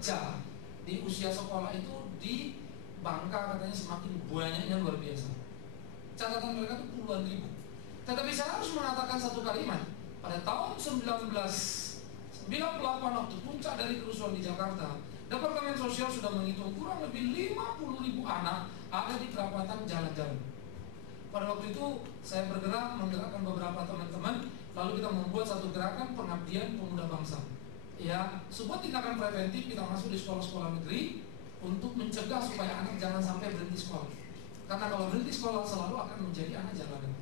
kerja di usia sekolah itu di Bangka katanya semakin banyaknya luar biasa. Catatan mereka itu puluhan ribu. Tetapi saya harus mengatakan satu kalimat. Pada tahun 1998 waktu puncak dari kerusuhan di Jakarta, Departemen Sosial sudah menghitung kurang lebih 50.000 anak ada di perapatan jalan-jalan. Pada waktu itu saya bergerak menggerakkan beberapa teman-teman, lalu kita membuat satu gerakan pengabdian pemuda bangsa. Ya, sebuah tindakan preventif kita masuk di sekolah-sekolah negeri untuk mencegah supaya anak jangan sampai berhenti sekolah. Karena kalau berhenti sekolah selalu akan menjadi anak jalanan.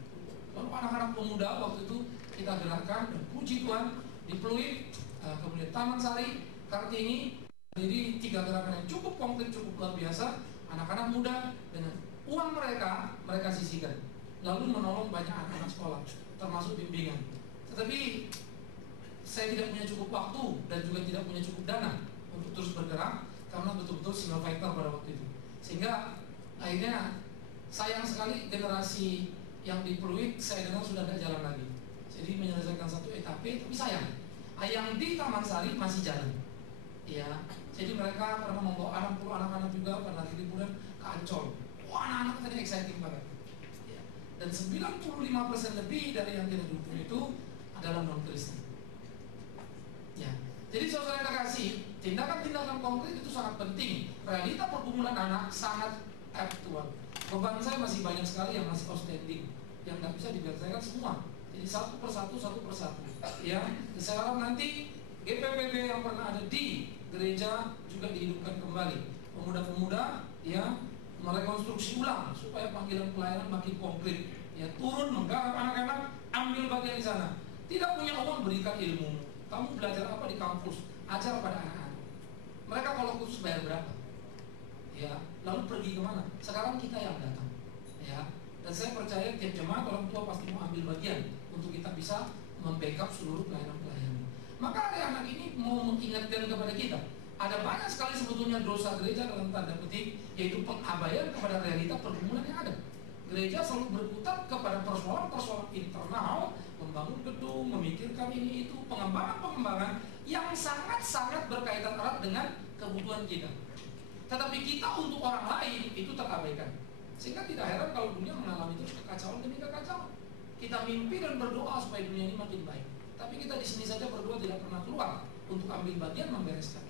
Lalu anak-anak pemuda waktu itu kita gerakkan dan puji Tuhan di Pluit, kemudian Taman Sari, Kartini. Jadi 3 gerakan yang cukup konkret, cukup luar biasa. Anak-anak muda dengan uang mereka sisihkan, lalu menolong banyak anak-anak sekolah, termasuk bimbingan. Tetapi saya tidak punya cukup waktu dan juga tidak punya cukup dana untuk terus bergerak karena betul-betul single factor pada waktu itu. Sehingga akhirnya sayang sekali generasi yang di Pluit saya dengar sudah tidak jalan lagi. Jadi menyelesaikan satu etape, tapi sayang. Yang di Taman Sari masih jalan. Ya, jadi mereka pernah membawa anak-anak juga pada hari liburan ke Ancol. Wah, anak-anak tadi exciting banget. Ya. Dan 95% lebih dari yang kita dukung itu adalah non-Kristen. Ya. Jadi saudara yang kasih, tindakan-tindakan konkret itu sangat penting. Realita pergumulan anak sangat aktual. Beban saya masih banyak sekali yang masih outstanding, yang nggak bisa diselesaikan semua. Jadi satu persatu. Ya, saya harap nanti GPPB yang pernah ada di gereja juga dihidupkan kembali. Pemuda-pemuda ya merekonstruksi ulang supaya panggilan pelayanan makin konkret. Ya, turun menggarap anak-anak, ambil bagian di sana. Tidak punya uang, berikan ilmu. Kamu belajar apa di kampus? Ajar pada anak-anak. Mereka kalau khusus bayar berapa? Ya, lalu pergi kemana? Sekarang kita yang datang. Ya, dan saya percaya tiap jemaat orang tua pasti mau ambil bagian untuk kita bisa membackup seluruh pelayanan-pelayanan. Maka anak ini mau mengingatkan kepada kita, ada banyak sekali sebetulnya dosa gereja dalam tanda petik, yaitu pengabaian kepada realita pergumulan yang ada. Gereja selalu berkutat kepada persoalan-persoalan internal, membangun gedung, memikirkan ini itu, pengembangan-pengembangan yang sangat-sangat berkaitan erat dengan kebutuhan kita. Tetapi kita untuk orang lain itu terabaikan. Sehingga tidak heran kalau dunia mengalami terus kekacauan demi kekacauan. Kita mimpi dan berdoa supaya dunia ini makin baik. Tapi kita di sini saja berdua tidak pernah keluar untuk ambil bagian membereskan.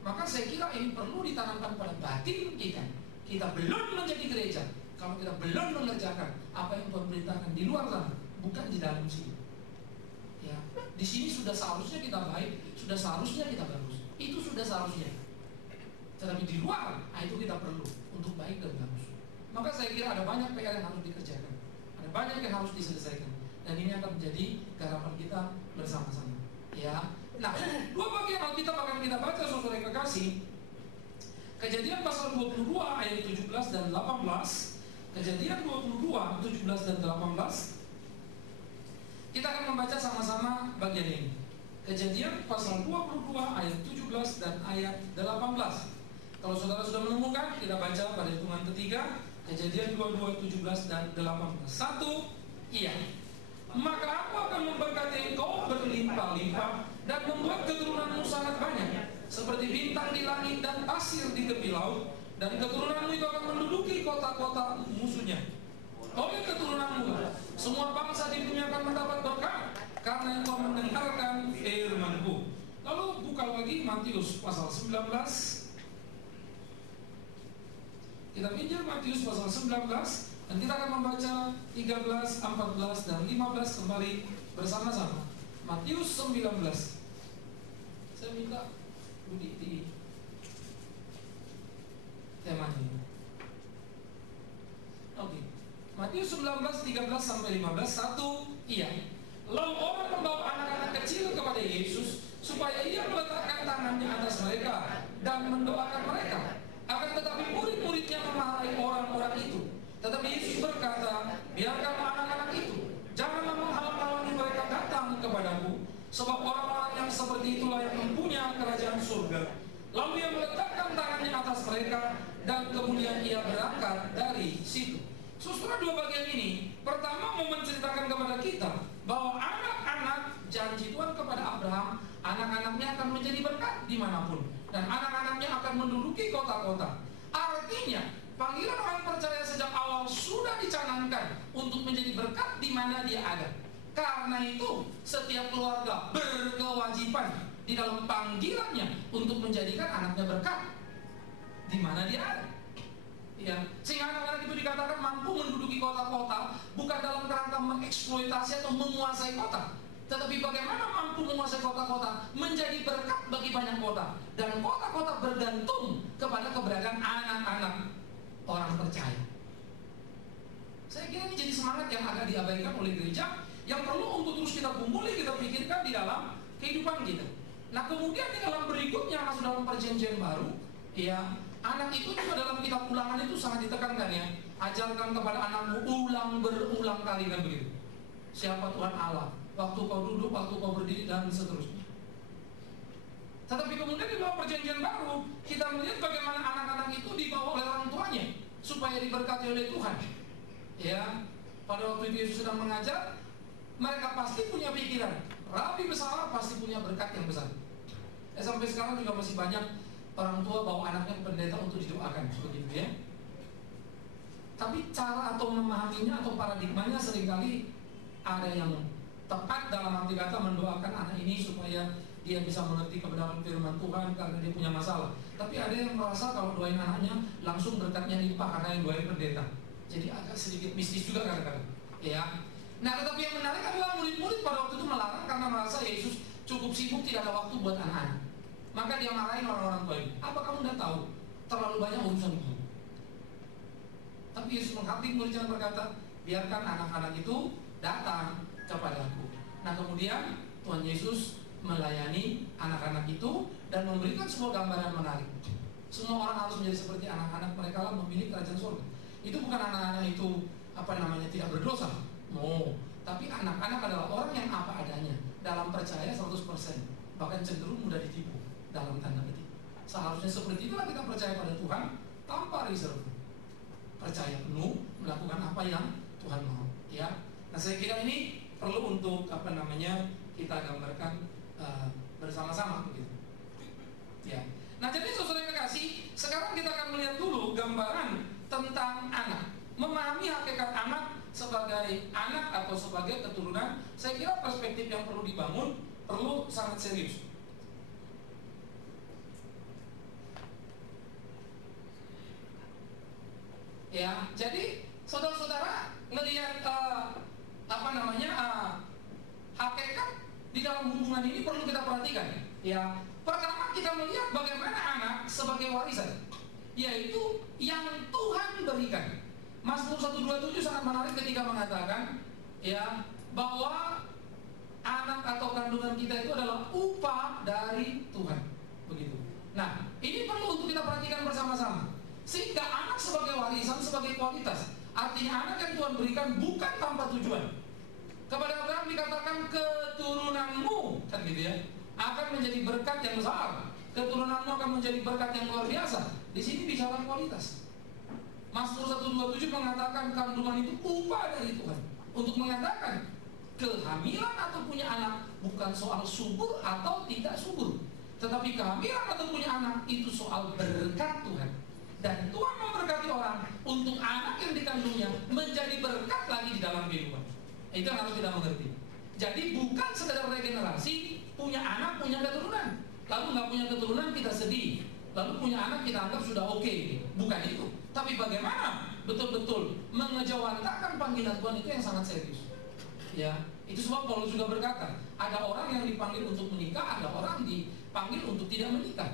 Maka saya kira ini perlu ditanamkan pada batin kita. Kita belum menjadi gereja kalau kita belum mengerjakan apa yang Tuhan perintahkan di luar sana, bukan di dalam sini. Ya, di sini sudah seharusnya kita baik, sudah seharusnya kita bagus. Itu sudah seharusnya. Tetapi di luar, itu kita perlu untuk baik dan bagus. Maka saya kira ada banyak PR yang harus dikerjakan, ada banyak yang harus diselesaikan. Dan ini akan menjadi garapan kita bersama-sama. Ya. Nah, 2 bagian Alkitab akan kita baca saudara yang kekasih. Kejadian pasal 22 ayat 17 dan 18. Kejadian 22 17 dan 18. Kita akan membaca sama-sama bagian ini. Kejadian pasal 22 ayat 17 dan ayat 18. Kalau saudara sudah menemukan, kita baca pada hitungan ketiga. Kejadian 22 17 dan 18. 1. Iya. Maka aku akan memberkati engkau berlimpah-limpah dan membuat keturunanmu sangat banyak, seperti bintang di langit dan pasir di tepi laut, dan keturunanmu itu akan menduduki kota-kota musuhnya. Oleh keturunanmu semua bangsa di dunia akan mendapat berkat, karena engkau mendengarkan firman-Ku. Lalu buka lagi Matius pasal 19. Kita pinjam Matius pasal 19. Dan kita akan membaca 13, 14, dan 15 kembali bersama-sama. Matius 19. Saya minta Budi di temanya. Oke. Matius 19, 13 sampai 15. 1. Iya. Lalu orang membawa anak-anak kecil kepada Yesus supaya ia meletakkan tangannya atas mereka dan mendoakan mereka. Akan tetapi murid-muridnya memarahi orang-orang itu. Tetapi Yesus berkata, biarkanlah anak-anak itu, janganlah menghalang-halangi mereka datang kepadaku, sebab orang-orang yang seperti itulah yang mempunyai kerajaan surga. Lalu ia meletakkan tangannya atas mereka, dan kemudian ia berangkat dari situ. Saudara, 2 bagian ini, pertama mau menceritakan kepada kita bahwa anak-anak janji Tuhan kepada Abraham, anak-anaknya akan menjadi berkat dimanapun. dan anak-anaknya akan menduduki kota-kota. Artinya, panggilan orang percaya sejak awal sudah dicanangkan untuk menjadi berkat di mana dia ada. Karena itu, setiap keluarga berkewajiban di dalam panggilannya untuk menjadikan anaknya berkat di mana dia ada. Ya, sehingga anak-anak itu dikatakan mampu menduduki kota-kota bukan dalam kerangka mengeksploitasi atau menguasai kota, tetapi bagaimana mampu menguasai kota-kota, menjadi berkat bagi banyak kota, dan kota-kota bergantung kepada keberadaan anak-anak orang percaya. Saya kira ini jadi semangat yang agak diabaikan oleh gereja, yang perlu untuk terus kita kumpuli, kita pikirkan di dalam kehidupan kita. Nah, kemudian di dalam berikutnya masuk dalam perjanjian baru, ya, anak itu juga dalam kitab Ulangan itu sangat ditekankan, ya. Ajarkan kepada anakmu berulang kali, kan begitu. Siapa Tuhan Allah, waktu kau duduk, waktu kau berdiri, dan seterusnya. Tetapi kemudian di dalam perjanjian baru, kita melihat bagaimana anak-anak itu dibawa oleh orang tuanya supaya diberkati oleh Tuhan. Ya, pada waktu itu Yesus sedang mengajar, mereka pasti punya pikiran, Rabi besar pasti punya berkat yang besar. Sampai sekarang juga masih banyak orang tua bawa anaknya ke pendeta untuk didoakan, begitu, ya. Tapi cara atau memahaminya atau paradigmanya seringkali ada yang tepat dalam arti kata mendoakan anak ini supaya dia bisa mengerti kebenaran firman Tuhan karena dia punya masalah. Tapi ada yang merasa kalau doain anaknya langsung berkatnya limpah karena yang doain pendeta. Jadi agak sedikit mistis juga kadang-kadang, ya. Nah, tetapi yang menarik adalah murid-murid pada waktu itu melarang karena merasa Yesus cukup sibuk, tidak ada waktu buat anak-anak. Maka dia marahin orang-orang tua ini. Apa kamu tidak tahu? Terlalu banyak urusan itu. Tapi Yesus menghampiri murid dan berkata, biarkan anak-anak itu datang kepadaku. Nah, kemudian Tuhan Yesus melayani anak-anak itu dan memberikan sebuah gambaran menarik. Semua orang harus menjadi seperti anak-anak mereka lah memiliki kerajaan surga. Itu bukan anak-anak itu tidak berdosa. No, tapi anak-anak adalah orang yang apa adanya, dalam percaya 100%, bahkan cenderung mudah ditipu dalam tanda petik. Seharusnya seperti itulah kita percaya pada Tuhan tanpa reserve, percaya penuh, melakukan apa yang Tuhan mau, ya. Nah, saya kira ini perlu untuk kita gambarkan bersama-sama, begitu, ya. Nah, jadi saudara yang kekasih, sekarang kita akan melihat dulu gambaran tentang anak, memahami hakikat anak sebagai anak atau sebagai keturunan. Saya kira perspektif yang perlu dibangun perlu sangat serius. Ya, jadi saudara-saudara melihat hakikat di dalam hubungan ini perlu kita perhatikan. Ya, pertama kita melihat bagaimana anak sebagai warisan, yaitu yang Tuhan berikan. Mazmur 127 sangat menarik ketika mengatakan, ya, bahwa anak atau kandungan kita itu adalah upah dari Tuhan, begitu. Nah, ini perlu untuk kita perhatikan bersama-sama. Sehingga anak sebagai warisan, sebagai kualitas, artinya anak yang Tuhan berikan bukan tanpa tujuan. Kepada Abraham dikatakan keturunanmu, kan gitu, ya, akan menjadi berkat yang besar. Keturunanmu akan menjadi berkat yang luar biasa. Di sini bicara kualitas. Mazmur 127 mengatakan kandungan itu upah dari Tuhan. Untuk mengatakan kehamilan atau punya anak bukan soal subur atau tidak subur, tetapi kehamilan atau punya anak itu soal berkat Tuhan. Dan Tuhan memberkati orang untuk anak yang dikandungnya menjadi berkat lagi di dalam kehidupan. Itu yang harus kita mengerti. Jadi bukan sekedar regenerasi, punya anak, punya keturunan, lalu nggak punya keturunan kita sedih, lalu punya anak kita anggap sudah oke. Bukan itu. Tapi bagaimana betul-betul mengejawantahkan panggilan Tuhan, itu yang sangat serius. Ya, itu sebab Paulus juga berkata, ada orang yang dipanggil untuk menikah, ada orang dipanggil untuk tidak menikah.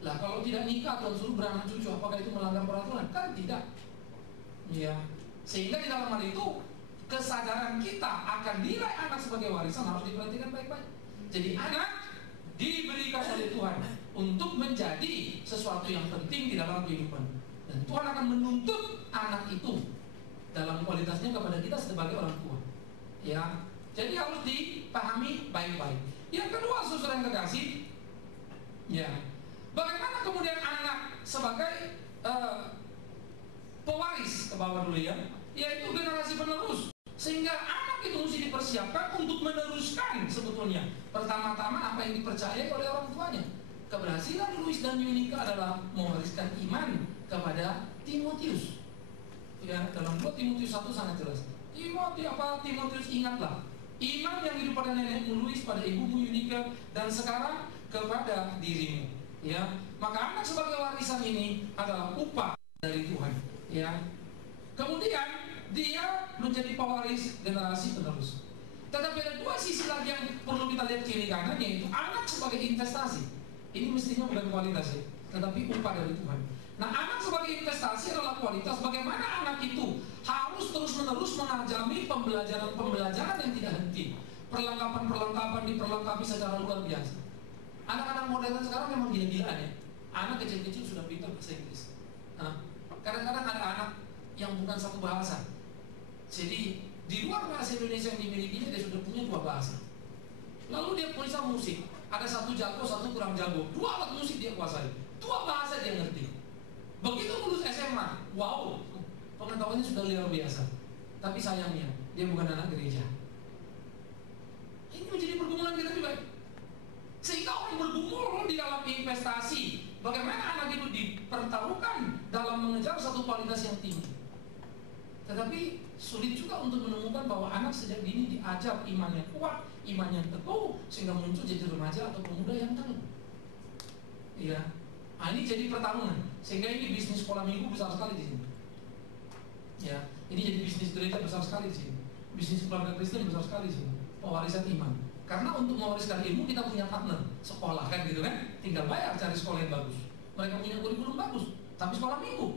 Lah, kalau tidak nikah Tuhan suruh beranak cucu, apakah itu melanggar peraturan? Kan tidak. Ya, sehingga di dalam hal itu kesadaran kita akan nilai anak sebagai warisan harus diperhatikan baik-baik. Jadi anak diberikan oleh Tuhan untuk menjadi sesuatu yang penting di dalam kehidupan. Dan Tuhan akan menuntut anak itu dalam kualitasnya kepada kita sebagai orang tua. Ya, jadi harus dipahami baik-baik. Yang kedua, saudara yang kekasih, ya, bagaimana kemudian anak sebagai pewaris ke bawah dulu, ya, yaitu generasi penerus. Sehingga anak itu mesti dipersiapkan untuk meneruskan sebetulnya pertama-tama apa yang dipercayai oleh orang tuanya. keberhasilan Louis dan Yunika adalah mewariskan iman kepada Timotius. Ya, dalam 2 Timotius 1 sangat jelas. Timotius ingatlah iman yang hidup pada nenekmu Louis, pada ibumu Yunika, dan sekarang kepada dirimu. Ya, maka anak sebagai warisan ini adalah upah dari Tuhan. Ya, kemudian dia menjadi pewaris generasi penerus. Tetapi ada 2 sisi lagi yang perlu kita lihat kiri kanan, yaitu anak sebagai investasi. Ini mestinya bukan kualitas ya, tetapi upah dari Tuhan. Nah, anak sebagai investasi adalah kualitas. Bagaimana anak itu harus terus-menerus menajami pembelajaran yang tidak henti. Perlengkapan diperlengkapi secara luar biasa. Anak-anak modern sekarang memang gila-gilaan ya. Anak kecil-kecil sudah pintar bahasa Inggris. Nah, kadang-kadang ada anak yang bukan satu bahasa. Jadi di luar bahasa Indonesia yang dimilikinya dia sudah punya 2 bahasa. Lalu dia bisa musik. Ada satu jago, satu kurang jago. 2 alat musik dia kuasai. 2 bahasa dia ngerti. Begitu lulus SMA, wow, pengetahuannya sudah luar biasa. Tapi sayangnya dia bukan anak gereja. Ini menjadi pergumulan kita juga. Sehingga orang bergumul di dalam investasi. Bagaimana anak itu dipertaruhkan dalam mengejar satu kualitas yang tinggi. Tetapi sulit juga untuk menemukan bahwa anak sejak dini diajar iman yang kuat, iman yang teguh, sehingga muncul jadi remaja atau pemuda yang teguh. Iya. Nah, ini jadi pertarungan. Sehingga ini bisnis sekolah minggu besar sekali di sini. Ya, ini jadi bisnis gereja besar sekali di sini. Bisnis keluarga Kristen besar sekali di sini. Pewarisan iman. Karena untuk mewariskan ilmu kita punya partner sekolah kan gitu kan. Tinggal bayar cari sekolah yang bagus. Mereka punya kurikulum bagus, tapi sekolah minggu.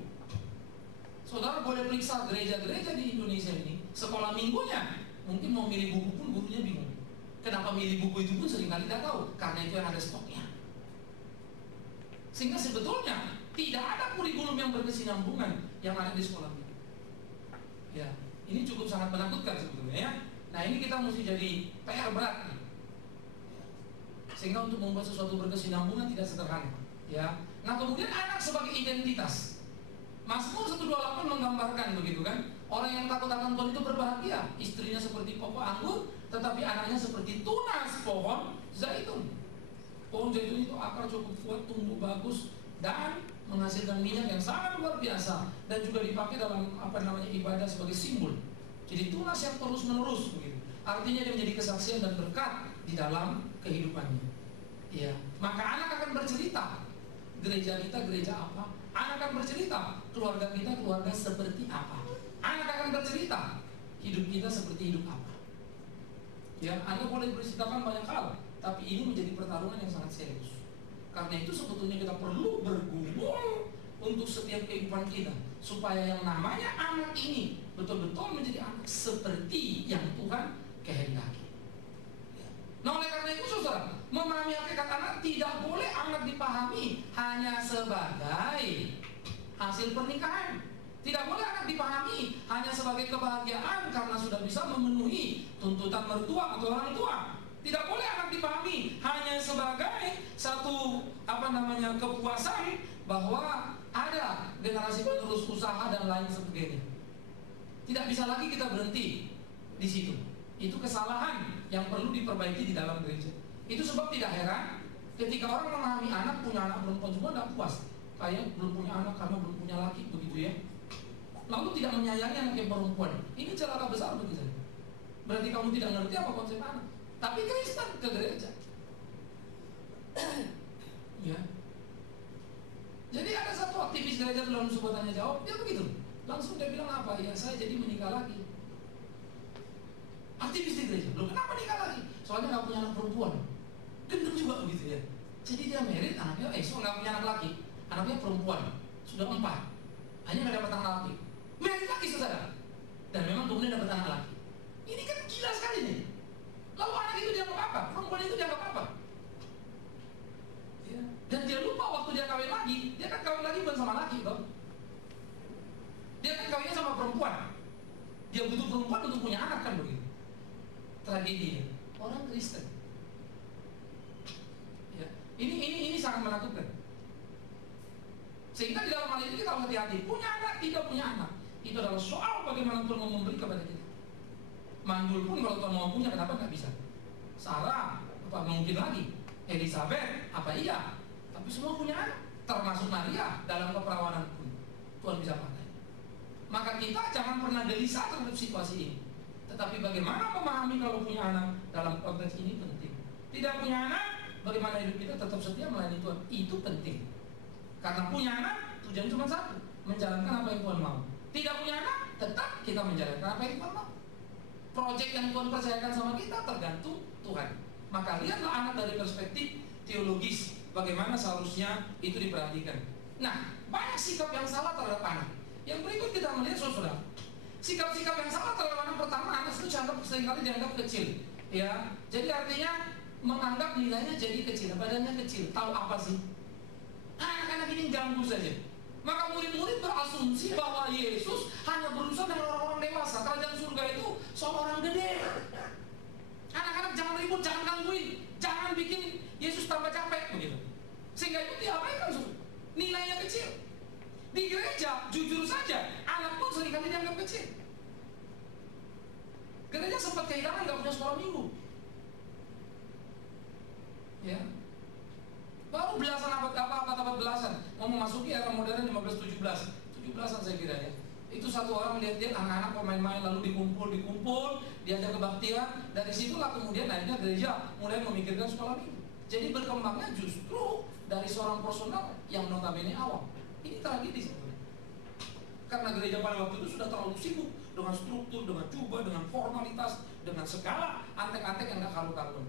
Saudara boleh periksa gereja-gereja di Indonesia ini, sekolah minggunya mungkin mau milih buku pun gurunya bingung. Kenapa milih buku itu pun seringkali tidak tahu, karena itu yang ada stoknya. Sehingga sebetulnya tidak ada kurikulum yang berkesinambungan yang ada di sekolah minggu. Ya, ini cukup sangat menakutkan sebetulnya ya. Nah, ini kita mesti jadi PR berat. Sehingga untuk membuat sesuatu berkesinambungan tidak sederhana. Ya. Nah, kemudian anak sebagai identitas. Mazmur 128 menggambarkan begitu kan. Orang yang takut akan Tuhan itu berbahagia. Istrinya seperti pokok anggur, tetapi anaknya seperti tunas pohon zaitun. Pohon zaitun itu akar cukup kuat, tumbuh bagus, dan menghasilkan minyak yang sangat luar biasa. Dan juga dipakai dalam ibadah sebagai simbol. Jadi tunas yang terus-menerus begitu. Artinya dia menjadi kesaksian dan berkat di dalam kehidupannya. Ya, maka anak akan bercerita. Gereja kita gereja apa? Anak akan bercerita. Keluarga kita keluarga seperti apa? Anak akan bercerita. Hidup kita seperti hidup apa? Ya, Anda boleh berceritakan banyak hal, tapi ini menjadi pertarungan yang sangat serius. Karena itu sebetulnya kita perlu bergumul untuk setiap kehidupan kita, supaya yang namanya anak ini betul-betul menjadi anak seperti yang Tuhan kehendaki. Nah, oleh karena itu saudara, memahami hakikat anak tidak boleh anak dipahami hanya sebagai hasil pernikahan. Tidak boleh anak dipahami hanya sebagai kebahagiaan karena sudah bisa memenuhi tuntutan mertua atau orang tua. Tidak boleh anak dipahami hanya sebagai satu kepuasan bahwa ada generasi penerus usaha dan lain sebagainya. Tidak bisa lagi kita berhenti di situ. Itu kesalahan yang perlu diperbaiki di dalam gereja. Itu sebab tidak heran ketika orang memahami anak, punya anak perempuan semua tidak puas. Kayak belum punya anak karena belum punya laki, begitu ya. Lalu tidak menyayangi anak yang perempuan. Ini celaka besar bagi saya. Berarti kamu tidak ngerti apa konsep anak. Tapi Kristen ke gereja. Ya. Jadi ada satu aktivis gereja dalam sebuah tanya jawab, dia begitu. Langsung dia bilang apa? Ya saya jadi menikah lagi. Aktivis di gereja, loh kenapa nikah lagi? Soalnya nggak punya anak perempuan. Gendeng juga begitu ya. Jadi dia merit anaknya, nggak punya anak laki, anaknya perempuan, sudah 4, hanya nggak dapat anak laki. Merit lagi saudara, dan memang kemudian dapat anak laki. Ini kan gila sekali nih. Lalu anak itu dianggap apa? Perempuan itu dianggap apa? Ya. Dan dia lupa waktu dia kawin lagi, dia kan kawin lagi bukan sama laki, dong. Dia kan kawinnya sama perempuan. Dia butuh perempuan untuk punya anak kan begitu. Tragedi orang Kristen. Ya. Ini sangat menakutkan. Sehingga di dalam hal ini kita harus hati-hati. Punya anak, tidak punya anak, itu adalah soal bagaimana Tuhan mau memberi kepada kita. Mandul pun kalau Tuhan mau punya, kenapa nggak bisa? Sarah, apa mungkin lagi? Elizabeth, apa iya? Tapi semua punya anak, termasuk Maria dalam keperawanan pun Tuhan bisa pakai. Maka kita jangan pernah gelisah terhadap situasi ini. Tetapi bagaimana memahami kalau punya anak dalam konteks ini penting. Tidak punya anak, bagaimana hidup kita tetap setia melayani Tuhan, itu penting. Karena punya anak tujuan cuma satu, menjalankan apa yang Tuhan mau. Tidak punya anak, tetap kita menjalankan apa yang Tuhan mau. Proyek yang Tuhan percayakan sama kita tergantung Tuhan. Maka lihatlah anak dari perspektif teologis, bagaimana seharusnya itu diperhatikan. Nah, banyak sikap yang salah terhadap anak. Yang berikut kita melihat, saudara, sikap-sikap yang salah terhadap anak. Pertama, anak itu seringkali dianggap kecil. Ya, jadi artinya menganggap nilainya jadi kecil, badannya kecil. Tahu apa sih? Anak-anak ini ganggu saja. Maka murid-murid berasumsi bahwa Yesus hanya berurusan dengan orang-orang dewasa. Kerajaan surga itu soal orang gede. Anak-anak jangan ribut, jangan gangguin, jangan bikin Yesus tambah capek begitu. Sehingga itu diabaikan, nilainya kecil. Di gereja, jujur saja, anak pun seringkali dianggap kecil. Gereja sempat kehilangan nggak punya sekolah minggu. Ya, baru belasan abad belasan mau memasuki era modern 15-17-an saya kira ya. Itu satu orang melihat anak-anak pemain-main lalu dikumpul, diajak kebaktian. Dari situlah kemudian akhirnya gereja mulai memikirkan sekolah minggu. Jadi berkembangnya justru dari seorang personal yang notabene awam. Ini tragedi sebenarnya. Karena gereja pada waktu itu sudah terlalu sibuk dengan struktur, dengan jubah, dengan formalitas, dengan segala antek-antek yang gak karu-karuan.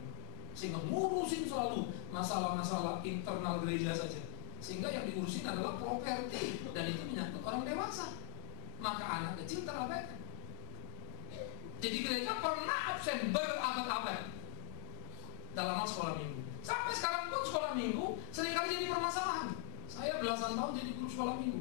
Sehingga ngurusin selalu masalah-masalah internal gereja saja. Sehingga yang diurusin adalah properti, dan itu menyangkut orang dewasa. Maka anak kecil terabaikan. Jadi gereja pernah absen berabad-abad dalam hal sekolah minggu. Sampai sekarang pun sekolah minggu seringkali jadi permasalahan. Saya belasan tahun jadi guru sekolah minggu.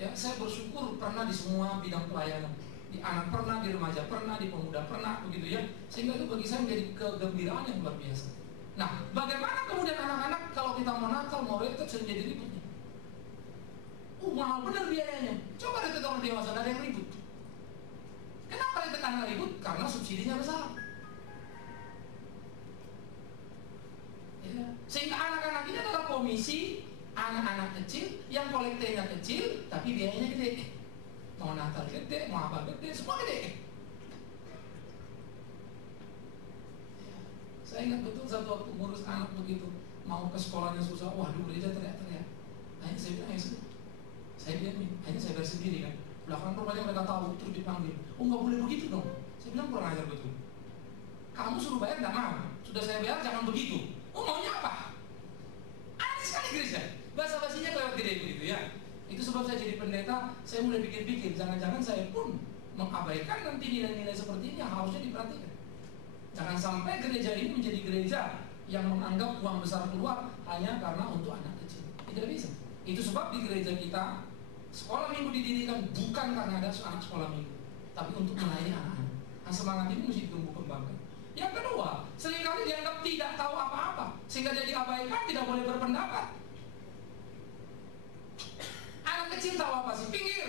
Ya, saya bersyukur pernah di semua bidang pelayanan. Di anak pernah, di remaja pernah, di pemuda pernah, begitu ya. Sehingga itu bagi saya menjadi kegembiraan yang luar biasa. Nah, bagaimana kemudian anak-anak kalau kita mau nakal, mau retret, sering jadi ributnya? Mahal benar biayanya. Coba retret orang dewasa, gak ada yang ribut. Kenapa retret anak ribut? Karena subsidinya besar. Ya. Sehingga anak-anak ini adalah komisi anak-anak kecil yang kolektenya kecil tapi biayanya gede. Mau Natal gede, mau apa gede, semua gede. Ya. Saya ingat betul satu waktu ngurus anak begitu, mau ke sekolahnya susah, waduh gereja teriak-teriak. Akhirnya saya bilang, ya sudah, saya diamin. Akhirnya saya bayar sendiri kan. Belakang rumahnya mereka tahu, terus dipanggil. Oh nggak boleh begitu dong. Saya bilang kurang ajar betul. Kamu suruh bayar nggak mau, sudah saya bayar jangan begitu. Oh maunya apa? Aneh sekali gereja. Basa-basinya lewat gede begitu ya. Itu sebab saya jadi pendeta, saya mulai pikir-pikir, jangan-jangan saya pun mengabaikan nanti nilai-nilai seperti ini yang harusnya diperhatikan. Jangan sampai gereja ini menjadi gereja yang menganggap uang besar keluar hanya karena untuk anak kecil. Tidak bisa. Itu sebab di gereja kita sekolah minggu didirikan bukan karena ada anak sekolah minggu, tapi untuk melayani anak-anak. Nah, semangat ini mesti ditumbuh kembangkan. Yang kedua, seringkali dianggap tidak tahu apa-apa, sehingga jadi abaikan, tidak boleh berpendapat. Anak kecil tahu apa sih? Pinggir.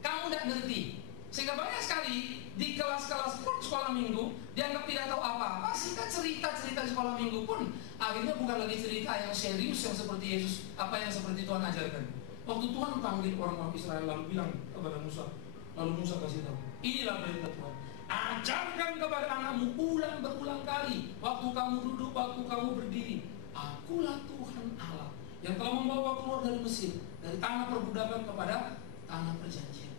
Kamu tidak ngerti. Sehingga banyak sekali di kelas-kelas pun sekolah minggu dianggap tidak tahu apa-apa. Sehingga cerita-cerita di sekolah minggu pun akhirnya bukan lagi cerita yang serius yang seperti Yesus, apa yang seperti Tuhan ajarkan. Waktu Tuhan panggil orang-orang Israel lalu bilang kepada Musa, lalu Musa kasih tahu, inilah perintah Tuhan. Ajarkan kepada anakmu berulang kali, waktu kamu duduk, waktu kamu berdiri, Akulah Tuhan Allah yang telah membawa keluar dari Mesir, dari tanah perbudakan kepada tanah perjanjian.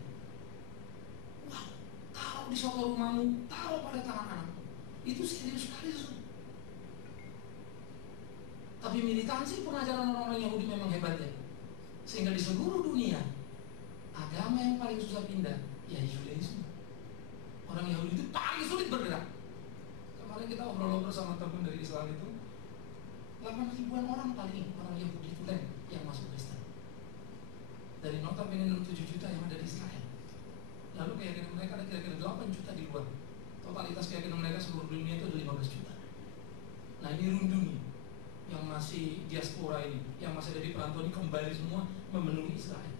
Wow, taruh di suatu rumahmu, taruh pada tangan anakmu. Itu serius sekali. Tapi militansi pengajaran orang-orang Yahudi memang hebat ya. Sehingga di seluruh dunia agama yang paling susah pindah ya Yudaisme. Orang Yahudi itu paling sulit bergerak. Kemarin kita ngobrol-ngobrol sama teman dari Israel itu, 8.000-an orang paling orang Yahudi itu yang masuk Kristen. Dari notabene 7 juta yang ada di Israel. Lalu keyakinan mereka ada kira-kira 8 juta di luar. Totalitas keyakinan mereka seluruh dunia itu ada 15 juta. Nah ini runduni yang masih diaspora ini, yang masih ada di perantauan ini kembali semua memenuhi Israel.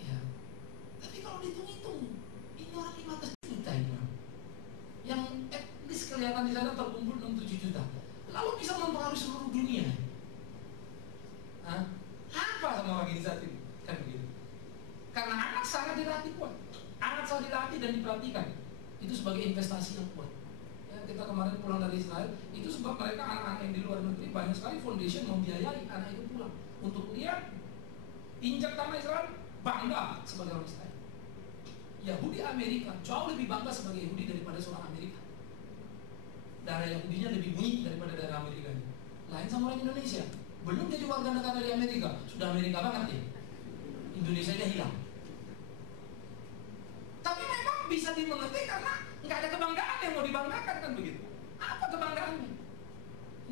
Ya. Tapi kalau dihitung-hitung, ini orang 15 juta ini. Yang etnis kelihatan di sana terkumpul 6-7 juta. Lalu bisa mempengaruhi seluruh dunia. asal dilatih dan diperhatikan. Itu sebagai investasi yang kuat. Ya, kita kemarin pulang dari Israel, itu sebab mereka anak-anak yang di luar negeri banyak sekali foundation membiayai anak itu pulang untuk lihat injak tanah Israel, bangga sebagai orang Israel. Yahudi Amerika jauh lebih bangga sebagai Yahudi daripada seorang Amerika. Darah Yahudinya lebih bunyi daripada darah Amerika. Lain sama orang Indonesia, belum jadi warga negara di Amerika, sudah Amerika banget ya. Indonesia-nya hilang. Tapi memang bisa dimengerti karena nggak ada kebanggaan yang mau dibanggakan, kan begitu. Apa kebanggaannya?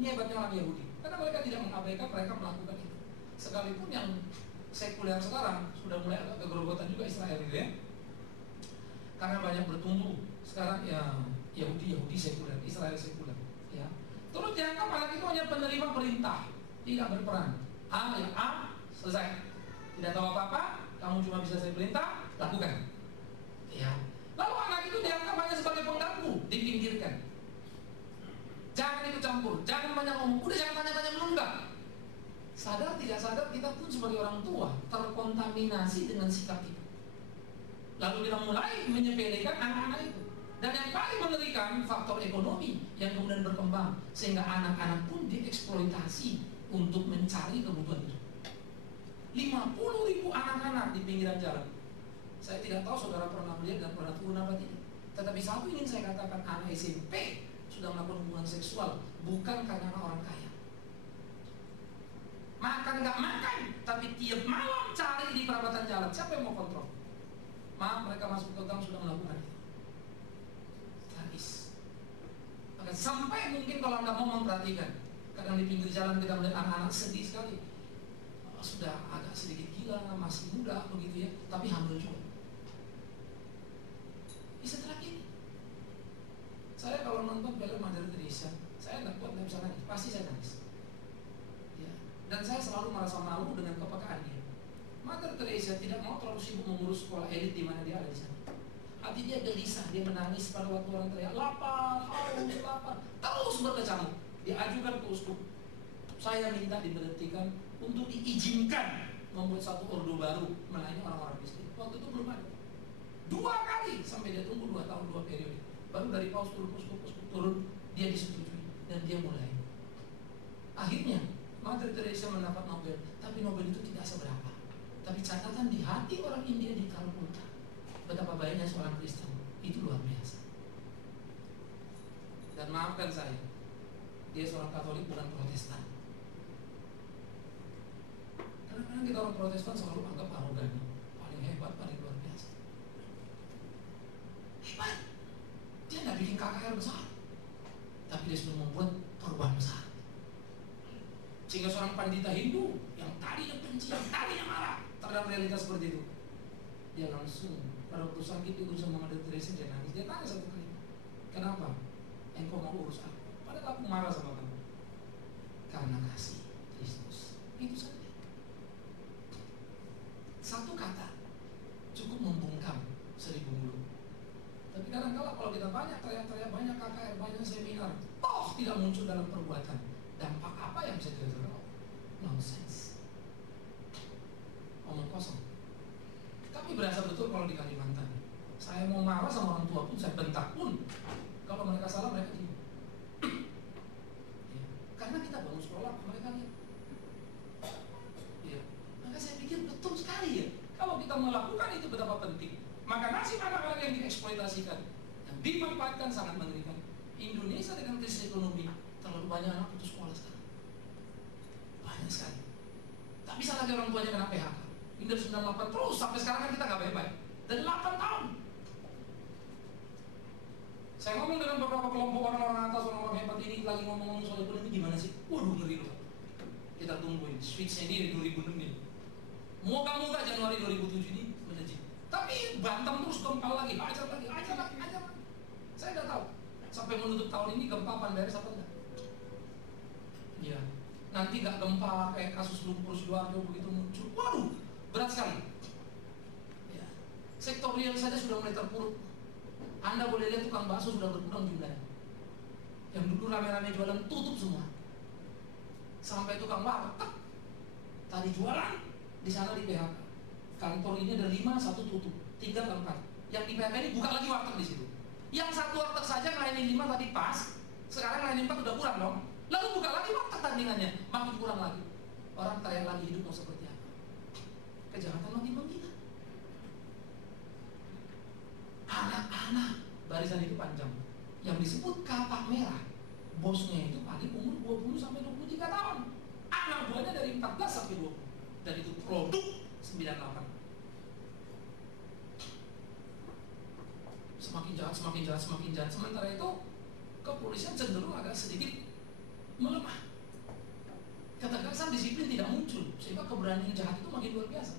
Ini hebatnya orang Yahudi, karena mereka tidak mengabaikan, mereka melakukan itu. Sekalipun yang sekuler sekarang sudah mulai agak kegerogotan juga Israel gitu ya. Karena banyak bertumbuh sekarang ya Yahudi sekuler, Israel sekuler ya. Terus dianggap anak itu hanya penerima perintah, tidak berperan. Yang A selesai, tidak tahu apa-apa, kamu cuma bisa saya perintah, lakukan ya. Lalu anak itu dianggap hanya sebagai pengganggu, dipinggirkan. Jangan ikut campur, jangan banyak ngomong, udah jangan tanya-tanya menunggak. Sadar tidak sadar kita pun sebagai orang tua terkontaminasi dengan sikap itu. Lalu kita mulai menyepelekan anak-anak itu. Dan yang paling mengerikan faktor ekonomi yang kemudian berkembang, sehingga anak-anak pun dieksploitasi untuk mencari kebutuhan itu. 50.000 anak-anak di pinggiran jalan. Saya tidak tahu saudara pernah melihat dan pernah turun apa tidak. Tetapi satu ingin saya katakan, anak SMP sudah melakukan hubungan seksual bukan karena orang kaya. Makan nggak makan, tapi tiap malam cari di perapatan jalan. Siapa yang mau kontrol? Maaf, mereka masuk ke gang sudah melakukan itu. Tragis. Maka sampai mungkin kalau Anda mau memperhatikan, kadang di pinggir jalan kita melihat anak-anak sedih sekali. Sudah agak sedikit gila, masih muda begitu ya, tapi hamil juga. Bisa terakhir. Saya kalau nonton film Mother Teresa, saya nggak kuat, nggak bisa nangis, pasti saya nangis. Ya. Dan saya selalu merasa malu dengan kepekaan dia. Mother Teresa tidak mau terlalu sibuk mengurus sekolah elit di mana dia ada di sana. Hati dia gelisah, dia menangis pada waktu orang teriak lapar, haus, lapar, terus berkecamuk. Dia ajukan ke uskup, saya minta diberhentikan untuk diizinkan membuat satu ordo baru melayani orang-orang miskin. Waktu itu belum ada. 2 kali sampai dia tunggu 2 tahun 2 periode. Baru dari paus turun, dia disetujui dan dia mulai. Akhirnya Mother Teresa mendapat Nobel, tapi Nobel itu tidak seberapa. Tapi catatan di hati orang India di Kalkuta, betapa baiknya seorang Kristen, itu luar biasa. Dan maafkan saya, dia seorang Katolik bukan Protestan. Kadang-kadang kita orang Protestan selalu anggap arogan, paling hebat, paling luar biasa. Hebat, dia tidak bikin KKR besar, tapi dia sudah membuat perubahan besar. Sehingga seorang pandita Hindu yang tadinya benci, yang tadinya marah terhadap realitas seperti itu, dia langsung pada waktu sakit diurus sama Mother Teresa, dia nangis. Dia tanya satu kali, kenapa engkau mau urus aku? Padahal aku marah sama kamu. Karena kasih Kristus. Itu saja. Satu kata cukup membungkam 1000 mulut. Tapi kadang-kala kalau kita banyak teriak-teriak, banyak KKR, banyak seminar, toh tidak muncul dalam perbuatan, dampak apa yang bisa kita tahu? Nonsense, omong kosong. Tapi berasa betul kalau di Kalimantan, saya mau marah sama orang tua pun, saya bentak pun, kalau mereka salah mereka diam. Ya. Karena kita bangun sekolah, mereka lihat. Ya. Maka saya pikir betul sekali ya, kalau kita melakukan itu betapa penting. Maka nasib anak-anak yang dieksploitasikan, yang dimanfaatkan sangat mengerikan. Indonesia dengan krisis ekonomi, terlalu banyak anak putus sekolah sekarang. Banyak sekali. Tak bisa lagi orang tuanya kena PHK. Dari 98 terus sampai sekarang kan kita nggak baik-baik. Dan 8 tahun. Saya ngomong dengan beberapa kelompok orang-orang atas, orang-orang hebat ini lagi ngomong-ngomong soal ekonomi gimana sih? Waduh, ngeri loh. Kita tungguin switch ini di 2006 ini. Moga-moga Januari 2007 ini melejit. Tapi Batam terus gempa lagi, ajar lagi. Saya nggak tahu sampai menutup tahun ini gempa akan beres apa enggak. Iya. Nanti nggak gempa kayak kasus lumpur Sidoarjo begitu muncul. Waduh, berat sekali. Ya. Sektor real saja sudah mulai terpuruk. Anda boleh lihat tukang bakso sudah berkurang jumlahnya. Yang dulu rame-rame jualan tutup semua. Sampai tukang warteg tadi jualan di sana di PHK. Kantor ini ada 5, 1 tutup, 3 ke 4. Yang di PHK ini buka lagi warteg di situ. Yang satu warteg saja ngelayanin 5 tadi pas, sekarang ngelayanin 4 udah kurang dong. Lalu buka lagi warteg tandingannya, makin kurang lagi. Orang teriak lagi, hidup mau seperti apa? Kejahatan makin menggila. Anak-anak, barisan itu panjang. Yang disebut kapak merah, bosnya itu paling umur 20 sampai 23 tahun. Anak buahnya dari 14 sampai 20. Dan itu produk 98. Semakin jahat, semakin jahat, semakin jahat. Sementara itu kepolisian cenderung agak sedikit melemah. Ketegasan disiplin tidak muncul, sehingga keberanian jahat itu makin luar biasa.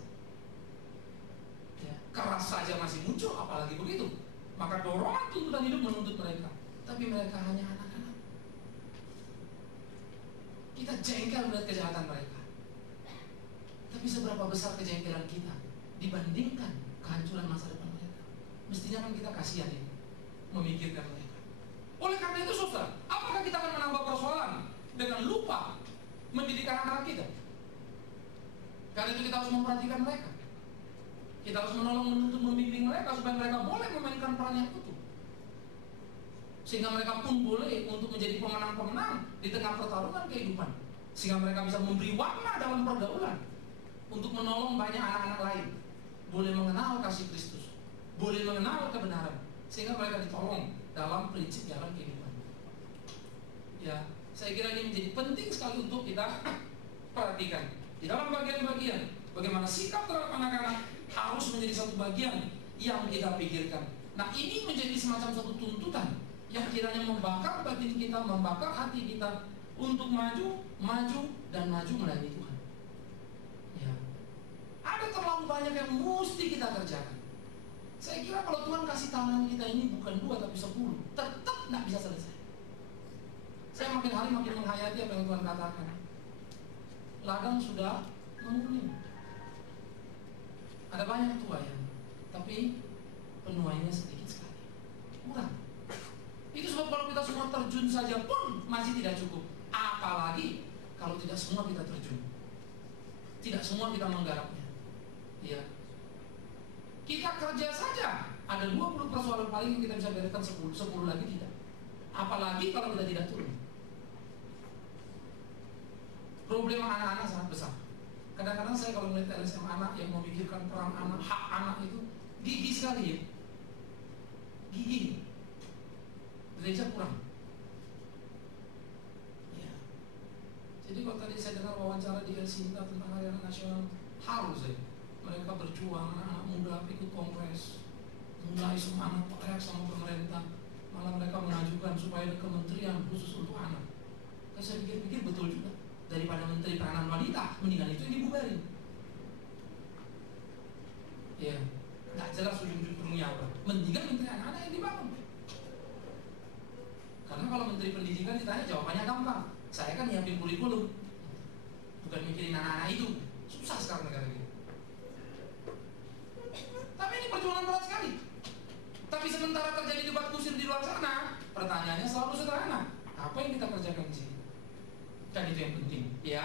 Ya, keras saja masih muncul, apalagi begitu. Maka dorongan tuntutan hidup menuntut mereka. Tapi mereka hanya anak-anak. Kita jengkel melihat kejahatan mereka. Tapi seberapa besar kejengkelan kita dibandingkan kehancuran masa depan mereka? Mestinya kan kita kasihan ini, memikirkan mereka. Oleh karena itu saudara, apakah kita akan menambah persoalan dengan lupa mendidik anak-anak kita? Karena itu kita harus memperhatikan mereka. Kita harus menolong, menuntut, membimbing mereka supaya mereka boleh memainkan peran yang utuh, sehingga mereka pun boleh untuk menjadi pemenang-pemenang di tengah pertarungan kehidupan, sehingga mereka bisa memberi warna dalam pergaulan untuk menolong banyak anak-anak lain, boleh mengenal kasih Kristus, boleh mengenal kebenaran, sehingga mereka ditolong dalam prinsip jalan kehidupan. Ya, saya kira ini menjadi penting sekali untuk kita perhatikan. Di dalam bagian-bagian bagaimana sikap terhadap anak-anak harus menjadi satu bagian yang kita pikirkan. Nah, ini menjadi semacam satu tuntutan yang kiranya membakar batin kita, membakar hati kita untuk maju, dan maju melayani Tuhan. Ya. Ada terlalu banyak yang mesti kita kerjakan. Saya kira kalau Tuhan kasih tangan kita ini bukan 2 tapi 10, tetap tidak bisa selesai. Saya makin hari makin menghayati apa yang Tuhan katakan. Ladang sudah menguning. Ada banyak tuaian, tapi penuainya sedikit sekali, kurang. Itu sebab kalau kita semua terjun saja pun masih tidak cukup. Apalagi kalau tidak semua kita terjun, tidak semua kita menggarapnya. Ya, kita kerja saja ada 20 persoalan paling yang kita bisa bereskan, 10 lagi tidak. Apalagi kalau kita tidak turun. Problema anak-anak sangat besar. Kadang-kadang saya kalau melihat LSM anak yang memikirkan peran anak, hak anak itu gigih sekali ya. Gigih. Gereja kurang. Ya. Jadi kalau tadi saya dengar wawancara di El Sinta tentang Hari Anak Nasional, harus ya. Mereka berjuang, anak-anak muda ikut kongres, mulai semangat teriak sama pemerintah, malah mereka mengajukan supaya ada kementerian khusus untuk anak. Kan saya pikir-pikir betul juga. Daripada menteri peranan wanita, mendingan itu yang dibubarin. Ya, nggak jelas ujung-ujungnya apa. Mendingan menteri anak-anak yang dibangun. Karena kalau menteri pendidikan ditanya jawabannya gampang. Saya kan nyiapin kurikulum, bukan mikirin anak-anak itu. Susah sekarang negara ini. Tapi ini perjuangan berat sekali. Tapi sementara terjadi debat kusir di luar sana, pertanyaannya selalu sederhana. Apa yang kita kerjakan di sini? Dan itu yang penting, ya.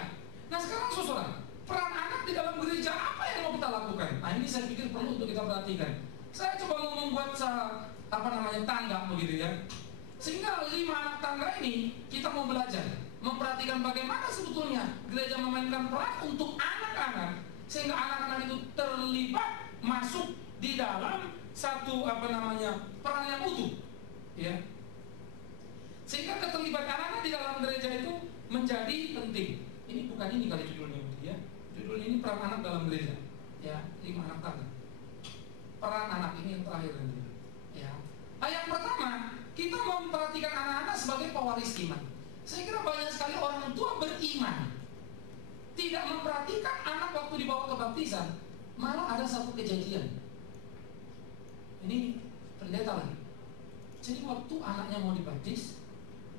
Nah sekarang saudara, peran anak di dalam gereja apa yang mau kita lakukan? Nah ini saya pikir perlu untuk kita perhatikan. Saya coba mau membuat tangga begitu ya. Sehingga 5 anak tangga ini kita mau belajar, memperhatikan bagaimana sebetulnya gereja memainkan peran untuk anak-anak, sehingga anak-anak itu terlibat masuk di dalam satu peran yang utuh, ya. Sehingga keterlibatan anak di dalam gereja itu menjadi penting. Ini bukan ini kali judulnya, ya. Judul ini peran anak dalam gereja, ya. 5 anak tangga. Peran anak ini yang terakhir nanti, ya. Nah, yang pertama, kita memperhatikan anak-anak sebagai pewaris iman. Saya kira banyak sekali orang tua beriman tidak memperhatikan anak waktu dibawa ke baptisan. Malah ada satu kejadian. Ini pendeta lagi. Jadi waktu anaknya mau dibaptis,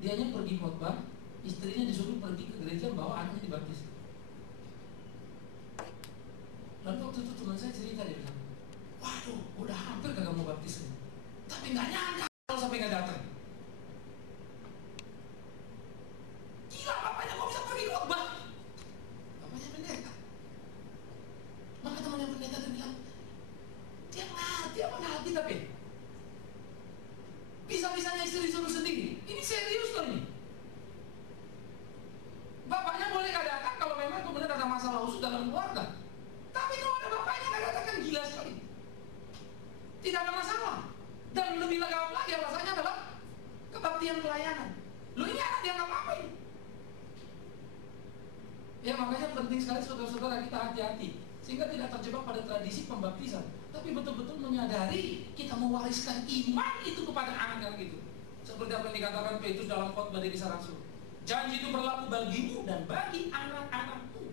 dianya pergi khotbah, istrinya disuruh pergi ke gereja bawa anaknya dibaptis. Lalu waktu itu teman saya cerita, dia bilang, waduh, udah hampir kagak mau baptis, tapi nggak nyangka kalau sampai nggak datang. Gila, bapaknya kok bisa pergi khotbah? Bapaknya pendeta. Maka temannya pendeta dia bilang, dia ngerti tapi lebih lengkap lagi alasannya adalah kebaktian pelayanan. Lu ini anak dianggap apa ini? Ya makanya penting sekali saudara-saudara kita hati-hati sehingga tidak terjebak pada tradisi pembaptisan, tapi betul-betul menyadari kita mewariskan iman itu kepada anak-anak itu. Seperti apa yang dikatakan Petrus dalam khotbah di Kisah Rasul. Janji itu berlaku bagimu dan bagi anak-anakmu.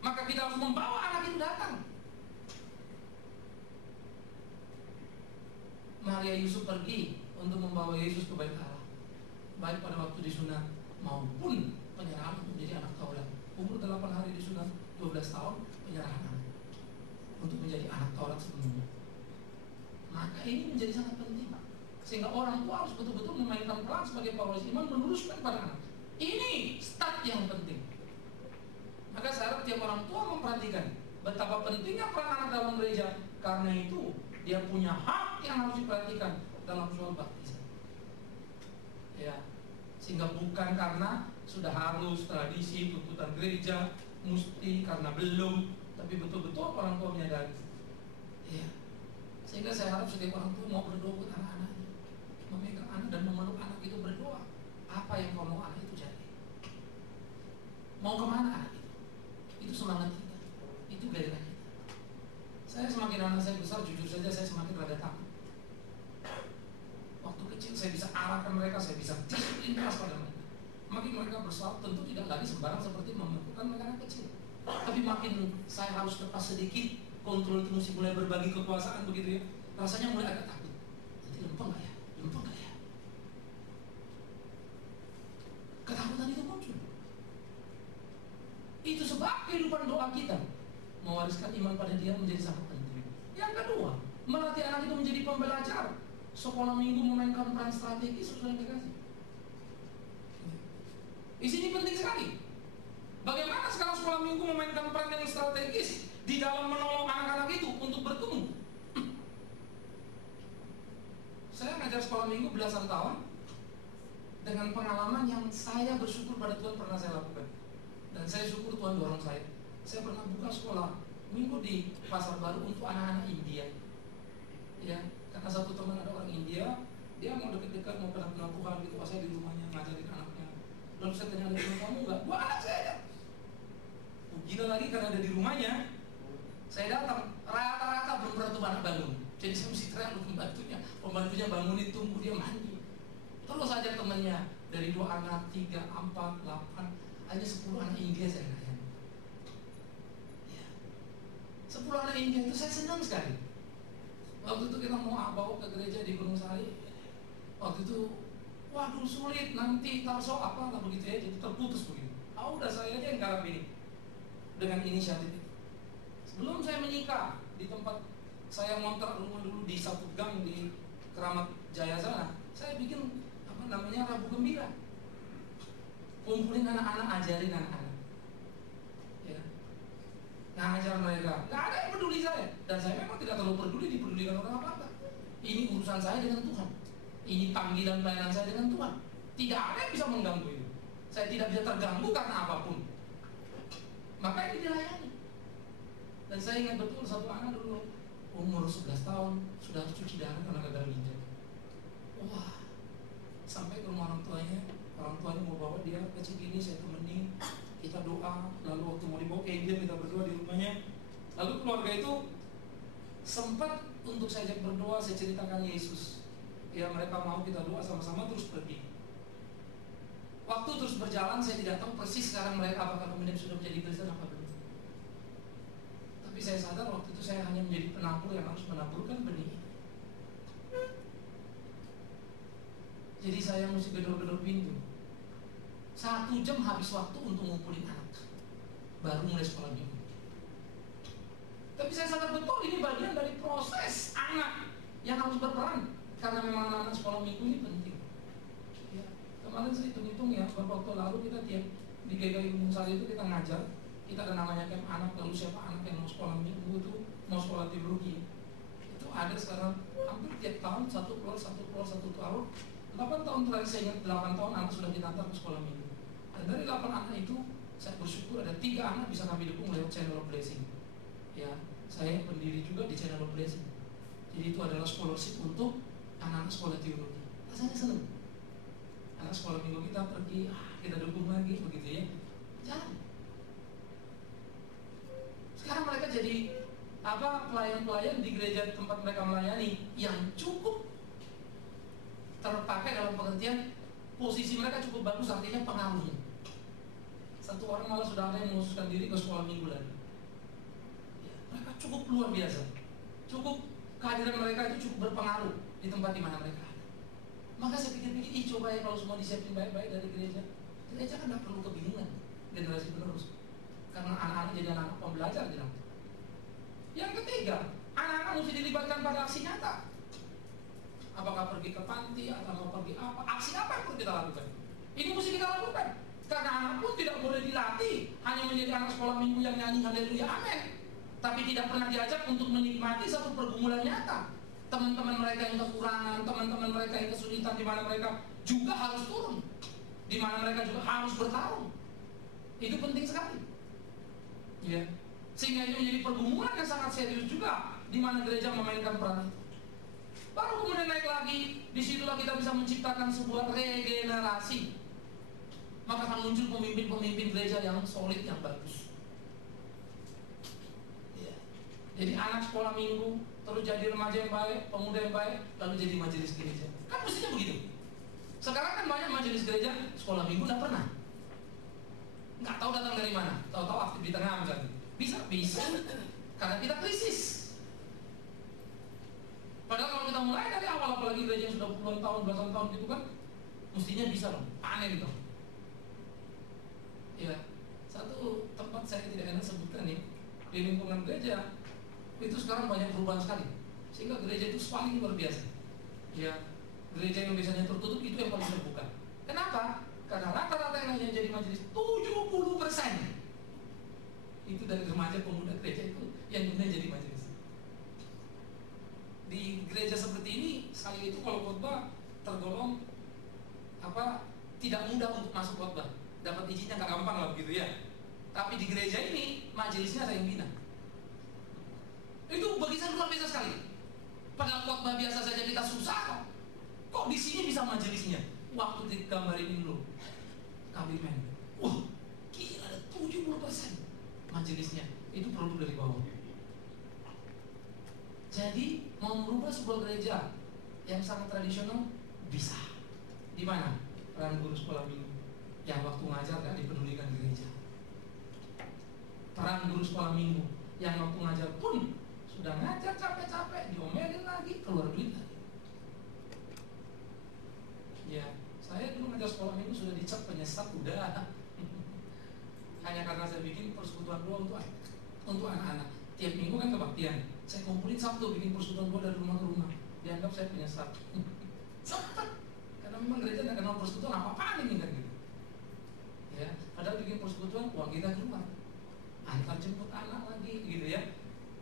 Maka kita harus membawa anak itu datang. Maria Yusuf pergi untuk membawa Yesus ke bait Allah, baik pada waktu disunat maupun penyerahan untuk menjadi anak Taurat. Umur 8 hari disunat, 12 tahun penyerahan untuk menjadi anak Taurat sepenuhnya. Maka ini menjadi sangat penting, sehingga orang tua harus betul-betul memainkan peran sebagai pewaris iman, meluruskan pada anak. Ini start yang penting. Maka saya harap tiap orang tua memperhatikan betapa pentingnya peran anak dalam gereja. Karena itu dia punya hak yang harus diperhatikan dalam soal baptisan. Ya, sehingga bukan karena sudah harus tradisi tuntutan gereja, mesti karena belum, tapi betul-betul orang tua menyadari. Ya, sehingga saya harap setiap orang tua mau berdoa buat anak-anaknya, memegang anak dan memeluk anak itu berdoa. Apa yang kau mau anak itu jadi? Mau kemana anak itu? Itu semangat kita, itu gairah kita. Saya semakin anak saya besar, jujur saja saya semakin rada takut. Waktu kecil saya bisa arahkan mereka, saya bisa disiplin keras pada mereka. Makin mereka besar, tentu tidak lagi sembarang seperti membentukkan mereka kecil. Tapi makin saya harus lepas sedikit, kontrol itu mesti mulai berbagi kekuasaan begitu ya. Rasanya mulai agak takut. Nanti lempeng gak ya? Lempeng gak ya? Ketakutan itu muncul. Itu sebab kehidupan doa kita mewariskan iman pada dia menjadi sangat penting. Yang kedua, melatih anak itu menjadi pembelajar. Sekolah minggu memainkan peran strategis, saudara yang dikasih. Di sini penting sekali. Bagaimana sekarang sekolah minggu memainkan peran yang strategis di dalam menolong anak-anak itu untuk bertumbuh? Saya ngajar sekolah minggu belasan tahun dengan pengalaman yang saya bersyukur pada Tuhan pernah saya lakukan. Dan saya syukur Tuhan dorong saya. Saya pernah buka sekolah minggu di Pasar Baru untuk anak-anak India. Ya, karena satu teman ada orang India, dia mau dekat-dekat, mau kenal Tuhan gitu. Saya di rumahnya ngajarin anaknya. Lalu saya tanya, ada teman kamu nggak? Wah, anak saya ada. Gila lagi karena ada di rumahnya. Saya datang, rata-rata belum pernah tuh anak bangun. Jadi saya mesti teriak pembantunya bangunin, tunggu dia mandi. Terus ajak temannya dari 2 anak, 3, 4, 8, hanya 10 anak India saya layani. 10 anak India itu saya senang sekali. Waktu itu kita mau bawa ke gereja di Gunung Sari. Waktu itu, waduh sulit, nanti tarso apa lah begitu ya, jadi terputus begitu. Udah saya aja yang garap ini dengan inisiatif itu. Sebelum saya menikah di tempat saya ngontrak rumah dulu di satu gang di Keramat Jaya sana, saya bikin Rabu Gembira. Kumpulin anak-anak, ajarin anak-anak. Ya. Ngajar mereka, nggak ada yang peduli saya. Dan saya memang tidak terlalu peduli dipedulikan orang apa-apa. Ini urusan saya dengan Tuhan. Ini panggilan pelayanan saya dengan Tuhan. Tidak ada yang bisa mengganggu itu. Saya tidak bisa terganggu karena apapun. Maka ini dilayani. Dan saya ingat betul satu anak dulu umur 11 tahun sudah cuci darah karena gagal ginjal. Wah, sampai ke rumah orang tuanya mau bawa dia ke Cikini, saya temenin, kita doa, lalu waktu mau dibawa ke India kita berdoa di rumahnya. Lalu keluarga itu sempat untuk saya ajak berdoa, saya ceritakan Yesus. Ya mereka mau kita doa sama-sama terus pergi. Waktu terus berjalan, saya tidak tahu persis sekarang mereka apakah kemudian sudah menjadi Kristen apa belum. Tapi saya sadar waktu itu saya hanya menjadi penabur yang harus menaburkan benih. Jadi saya mesti gedor-gedor pintu. 1 jam habis waktu untuk ngumpulin anak. Baru mulai sekolah minggu. Tapi saya sadar betul ini bagian dari proses anak yang harus berperan. Karena memang anak-anak sekolah minggu ini penting. Ya, kemarin saya hitung-hitung ya, beberapa waktu lalu kita tiap di GKI Gunung Sari itu kita ngajar. Kita ada namanya camp anak, lalu siapa anak yang mau sekolah minggu itu mau sekolah teologi. Itu ada sekarang hampir tiap tahun satu keluar satu tahun. 8 tahun terakhir saya ingat 8 tahun anak sudah kita antar ke sekolah minggu. Dan dari 8 anak itu saya bersyukur ada 3 anak bisa kami dukung lewat channel of blessing. Ya, saya pendiri juga di channel of blessing. Jadi itu adalah scholarship untuk anak-anak sekolah teologi. Rasanya seneng. Anak sekolah minggu kita pergi, kita dukung lagi, begitu ya. Jangan. Sekarang mereka jadi pelayan-pelayan di gereja tempat mereka melayani yang cukup terpakai dalam pengertian posisi mereka cukup bagus, artinya pengaruhnya. Satu orang malah sudah ada yang mengkhususkan diri ke sekolah minggu lagi. Ya, mereka cukup luar biasa. Cukup kehadiran mereka itu cukup berpengaruh di tempat di mana mereka ada. Maka saya pikir-pikir, coba ya kalau semua disiapin baik-baik dari gereja. Gereja kan tidak perlu kebingungan generasi penerus. Karena anak-anak jadi anak-anak pembelajar di dalam. Yang ketiga, anak-anak mesti dilibatkan pada aksi nyata. Apakah pergi ke panti atau mau pergi apa? Aksi apa yang perlu kita lakukan? Ini mesti kita lakukan. Karena anak pun tidak boleh dilatih hanya menjadi anak sekolah minggu yang nyanyi haleluya amin, tapi tidak pernah diajak untuk menikmati satu pergumulan nyata. Teman-teman mereka yang kekurangan, teman-teman mereka yang kesulitan, di mana mereka juga harus turun, di mana mereka juga harus bertarung. Itu penting sekali. Ya. Sehingga itu menjadi pergumulan yang sangat serius juga, di mana gereja memainkan peran itu. Baru kemudian naik lagi, disitulah kita bisa menciptakan sebuah regenerasi. Maka akan muncul pemimpin-pemimpin gereja yang solid, yang bagus. Ya. Jadi anak sekolah minggu, terus jadi remaja yang baik, pemuda yang baik, lalu jadi majelis gereja. Kan mestinya begitu. Sekarang kan banyak majelis gereja, sekolah minggu tidak pernah. Nggak tahu datang dari mana, tahu-tahu aktif di tengah misalnya. Bisa, karena kita krisis. Padahal kalau kita mulai dari awal, apalagi gereja yang sudah puluhan tahun, belasan tahun gitu kan, mestinya bisa dong, panen dong. Ya, satu tempat saya tidak enak sebutkan nih, di lingkungan gereja itu sekarang banyak perubahan sekali, sehingga gereja itu paling luar biasa. Ya, gereja yang biasanya tertutup itu yang paling terbuka. Kenapa? Karena rata-rata yang hanya jadi majelis 70% itu dari remaja pemuda gereja itu yang kemudian jadi majelis. Di gereja seperti ini, saya itu kalau khotbah tergolong tidak mudah untuk masuk khotbah. Dapat izinnya nggak gampang lah begitu ya. Tapi di gereja ini majelisnya saya yang bina. Itu bagi saya luar biasa sekali. Padahal khotbah biasa saja kita susah kok di sini bisa majelisnya. Waktu digambarin dulu, kabimen. Wah, gila ada 70% majelisnya itu produk dari bawah. Jadi mau merubah sebuah gereja yang sangat tradisional bisa. Di mana? Peran guru sekolah minggu yang waktu ngajar gak dipedulikan gereja. Peran guru sekolah minggu yang waktu ngajar pun sudah ngajar capek-capek, diomelin lagi, keluar duit lagi. Ya, saya dulu ngajar sekolah minggu sudah dicap penyesat udah. Hanya karena saya bikin persekutuan doa untuk anak-anak. Tiap minggu kan kebaktian, saya kumpulin Sabtu bikin persekutuan doa dari rumah ke rumah. Dianggap saya penyesat. Karena memang gereja tidak kenal persekutuan apa-apaan ini kan gitu. Ya, padahal bikin persekutuan uang kita keluar, antar jemput anak lagi gitu ya.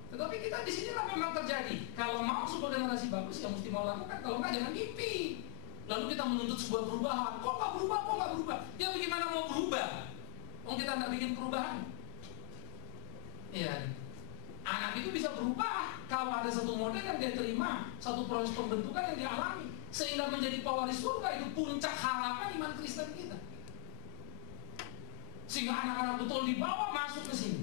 Tetapi kita di sini lah memang terjadi. Kalau mau sebuah generasi bagus ya mesti mau lakukan. Kalau nggak jangan mimpi. Lalu kita menuntut sebuah perubahan. Kok nggak berubah? Ya bagaimana mau berubah? Kita nggak bikin perubahan. Iya. Anak itu bisa berubah kalau ada satu model yang dia terima, satu proses pembentukan yang dia alami, sehingga menjadi pewaris surga. Itu puncak harapan iman Kristen kita. Sehingga anak-anak betul dibawa masuk ke sini,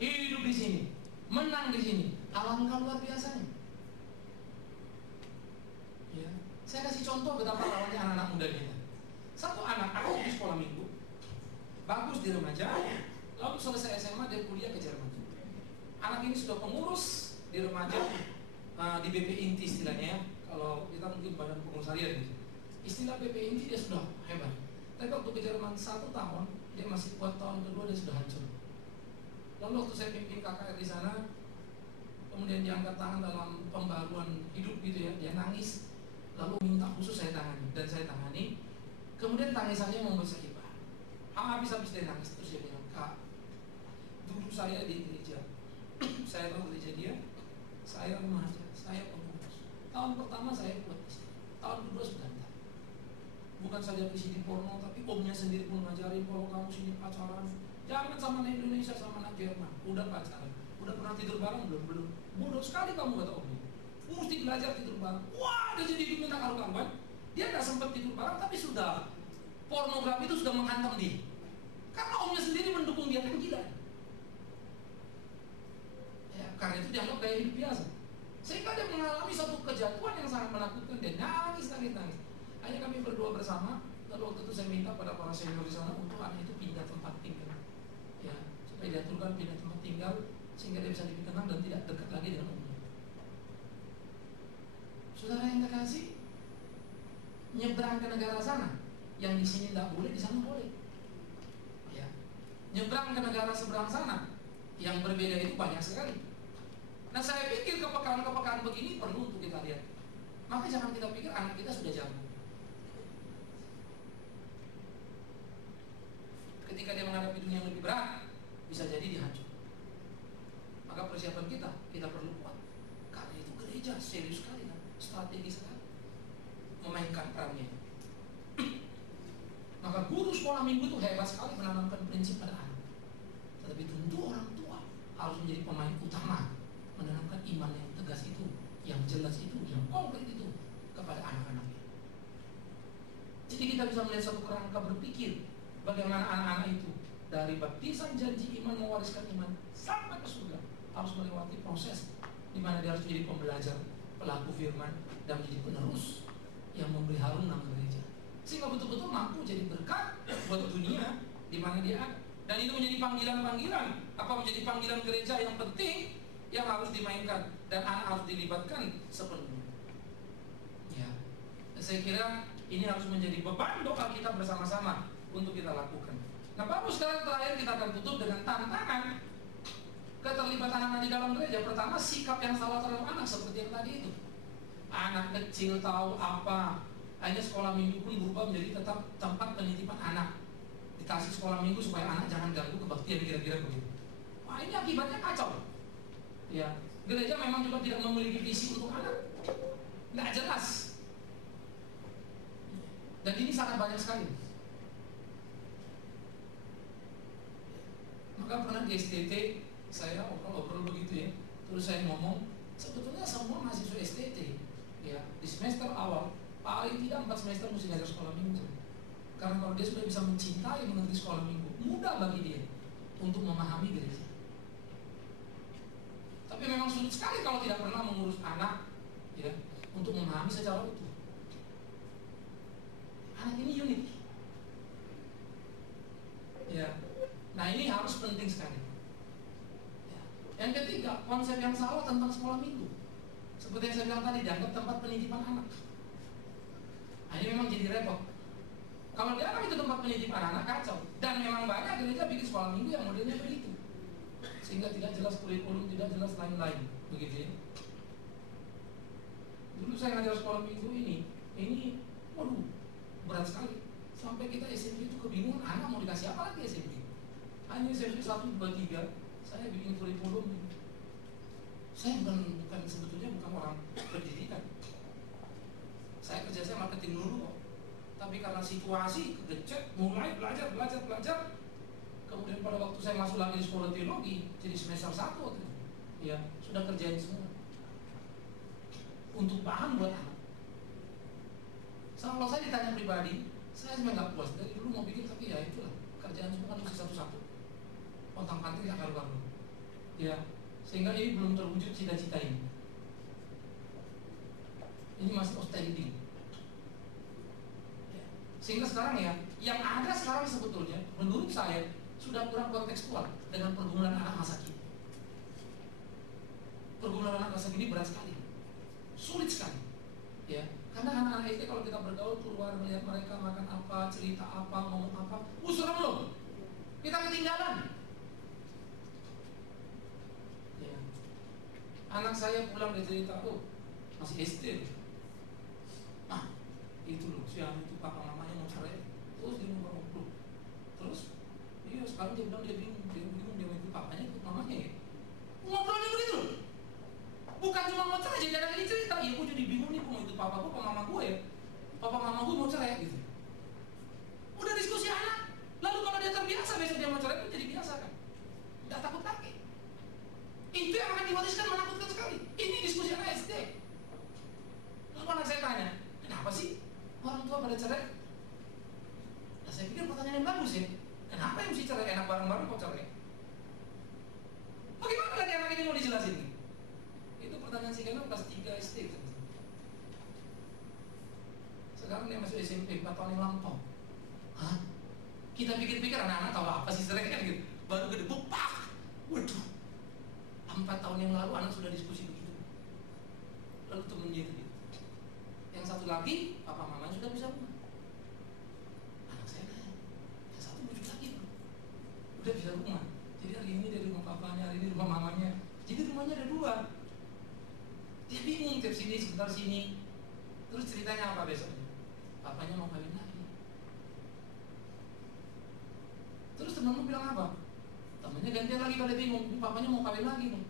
hidup di sini, menang di sini. Alangkah luar biasanya. Ya, saya kasih contoh betapa rawatnya anak-anak muda kita. Satu anak aku di sekolah minggu, bagus di remaja, lalu selesai SMA dia kuliah ke Jerman. Anak ini sudah pengurus di remaja, di BP Inti istilahnya ya. Kalau kita mungkin badan pengurus harian gitu. Istilah BP Inti dia sudah hebat. Tapi waktu ke Jerman 1 tahun, dia masih kuat, tahun kedua dia sudah hancur. Lalu waktu saya pimpin KKR di sana, kemudian dia angkat tangan dalam pembaruan hidup gitu ya, dia nangis, lalu minta khusus saya tangani, dan saya tangani. Kemudian tangisannya membuat saya hebat. Habis-habis dia nangis, terus dia bilang, "Kak, dulu saya di gereja, saya tahu gereja dia, saya remaja, saya pengurus. Tahun pertama saya kuat di sini, tahun kedua sudah enggak. Bukan saja visi di porno, tapi omnya sendiri pun ngajarin kalau kamu sini pacaran, jangan sama anak Indonesia, sama anak Jerman. Udah pacaran, udah pernah tidur bareng belum? Bodoh sekali kamu, kata omnya. mesti belajar tidur bareng. Wah, dia jadi diminta karuan. Dia nggak sempat tidur bareng, tapi sudah pornografi itu sudah menghantam dia. Karena omnya sendiri mendukung dia, kan gila. Ya, karena itu dianggap gaya hidup biasa. Sehingga dia mengalami satu kejatuhan yang sangat menakutkan. Dia nangis. Hanya kami berdoa bersama. Lalu waktu itu saya minta pada para senior di sana untuk anak itu pindah tempat tinggal. Ya, supaya diaturkan pindah tempat tinggal sehingga dia bisa lebih tenang dan tidak dekat lagi dengan omnya. Saudara yang terkasih, nyebrang ke negara sana, yang di sini tidak boleh, di sana boleh. Ya, nyebrang ke negara seberang sana, yang berbeda itu banyak sekali. Nah, saya pikir kepekaan-kepekaan begini perlu untuk kita lihat. Maka jangan kita pikir anak kita sudah jago. Ketika dia menghadapi dunia yang lebih berat, bisa jadi dihancur. Maka persiapan kita perlu kuat. Karena itu gereja serius sekali, kan? Strategi sekali memainkan perannya. Maka guru sekolah minggu itu hebat sekali menanamkan prinsip pada anak. Tetapi tentu orang tua harus menjadi pemain utama, menanamkan iman yang tegas itu, yang jelas itu, yang konkret itu kepada anak-anaknya. Jadi kita bisa melihat satu kerangka berpikir bagaimana anak-anak itu dari baptisan janji iman mewariskan iman sampai ke surga harus melewati proses di mana dia harus menjadi pembelajar, pelaku firman, dan menjadi penerus yang memberi harum nama gereja, sehingga betul-betul mampu jadi berkat buat dunia di mana dia ada. Dan itu menjadi panggilan-panggilan, menjadi panggilan gereja yang penting yang harus dimainkan dan anak harus dilibatkan sepenuhnya. Ya, saya kira ini harus menjadi beban doa kita bersama-sama untuk kita lakukan. Nah, baru sekarang terakhir kita akan tutup dengan tantangan keterlibatan anak di dalam gereja. Pertama, sikap yang salah terhadap anak seperti yang tadi itu. Anak kecil tahu apa, hanya sekolah minggu pun berubah menjadi tetap tempat penitipan anak. Dikasih sekolah minggu supaya anak jangan ganggu kebaktian, kira-kira begitu. Wah, ini akibatnya kacau. Ya, gereja memang juga tidak memiliki visi untuk anak, nggak jelas. Dan ini sangat banyak sekali. Maka pernah di STT saya obrol begitu ya. Terus saya ngomong, sebetulnya semua mahasiswa STT ya di semester awal paling tidak 4 semester mesti ngajar sekolah minggu. Karena kalau dia sudah bisa mencintai mengerti sekolah minggu, mudah bagi dia untuk memahami gereja. Tapi memang sulit sekali kalau tidak pernah mengurus anak ya untuk memahami secara utuh. Anak ini unik. Ya. Nah, ini harus penting sekali. Ya. Yang ketiga, konsep yang salah tentang sekolah minggu. Seperti yang saya bilang tadi, dianggap tempat penitipan anak. Nah, ini memang jadi repot. Kalau dianggap itu tempat penitipan anak, kacau. Dan memang banyak gereja bikin sekolah minggu yang modelnya begitu, sehingga tidak jelas kurikulum, tidak jelas lain-lain, begitu ya. Dulu saya ngajar sekolah minggu ini waduh, berat sekali. Sampai kita SMP itu kebingungan, anak mau dikasih apa lagi SMP? Hanya SMP 1, 2, 3, saya bikin kurikulum. Saya sebetulnya bukan orang pendidikan. Saya marketing dulu kok. Tapi karena situasi kegecek, mulai belajar. Kemudian pada waktu saya masuk lagi di sekolah teologi, jadi semester 1 waktu itu, ya sudah kerjain semua untuk bahan buat anak. Kalau saya ditanya pribadi, saya sebenarnya nggak puas. Dari dulu mau bikin, tapi ya itulah, kerjaan semua kan mesti satu-satu. Pontang-panting nggak karu-karu. Ya, sehingga ini belum terwujud cita-cita ini. Ini masih outstanding. Ya. Sehingga sekarang ya, yang ada sekarang sebetulnya, menurut saya sudah kurang kontekstual dengan pergumulan anak masa kini. Pergumulan anak masa kini berat sekali, sulit sekali. Ya, karena anak-anak SD kalau kita bergaul keluar melihat mereka makan apa, cerita apa, ngomong apa, serem loh. Kita ketinggalan. Ya. Anak saya pulang dia cerita, masih SD. Nah, itu loh, si anak itu papa mamanya mau cerai, terus dia mau ngobrol. Terus, iya sekarang dia bilang dia bingung dia mau ikut papanya, ikut mamanya ya. Ngobrolnya begitu loh. Bukan cuma mau cerai, jadi ada ini cerita, ya gue jadi bingung nih, gue mau ikut papa mama gue ya. Papa mama gue mau cerai gitu. Udah diskusi anak. Lalu kalau dia terbiasa besok dia mau cerai pun jadi biasa kan. Gak takut lagi. Itu yang akan diwariskan menakutkan sekali. Ini diskusi anak SD. anak saya tanya, kenapa sih orang tua pada cerai? Nah, saya pikir pertanyaan yang bagus ya. Kenapa yang mesti cerai? Enak bareng-bareng kok cerai? Bagaimana lagi anak ini mau dijelasin? Itu pertanyaan si Keno kelas 3 SD. Sekarang dia masuk SMP 4 tahun yang lampau. Hah? Kita pikir-pikir anak-anak tahu apa sih cerai kan gitu. Baru gede bupak. Waduh. 4 tahun yang lalu anak sudah diskusi begitu. Lalu temennya itu gitu. Yang satu lagi, papa mama sudah bisa rumah. Anak saya nanya, yang satu bujuk lagi bro. Udah bisa rumah. Jadi hari ini dari rumah papanya, hari ini rumah mamanya. Jadi rumahnya ada 2. Dia bingung tiap sini, sebentar sini. Terus ceritanya apa besoknya? Papanya mau kawin lagi. Terus temenmu bilang apa? Temennya gantian lagi pada bingung. Papanya mau kawin lagi nih.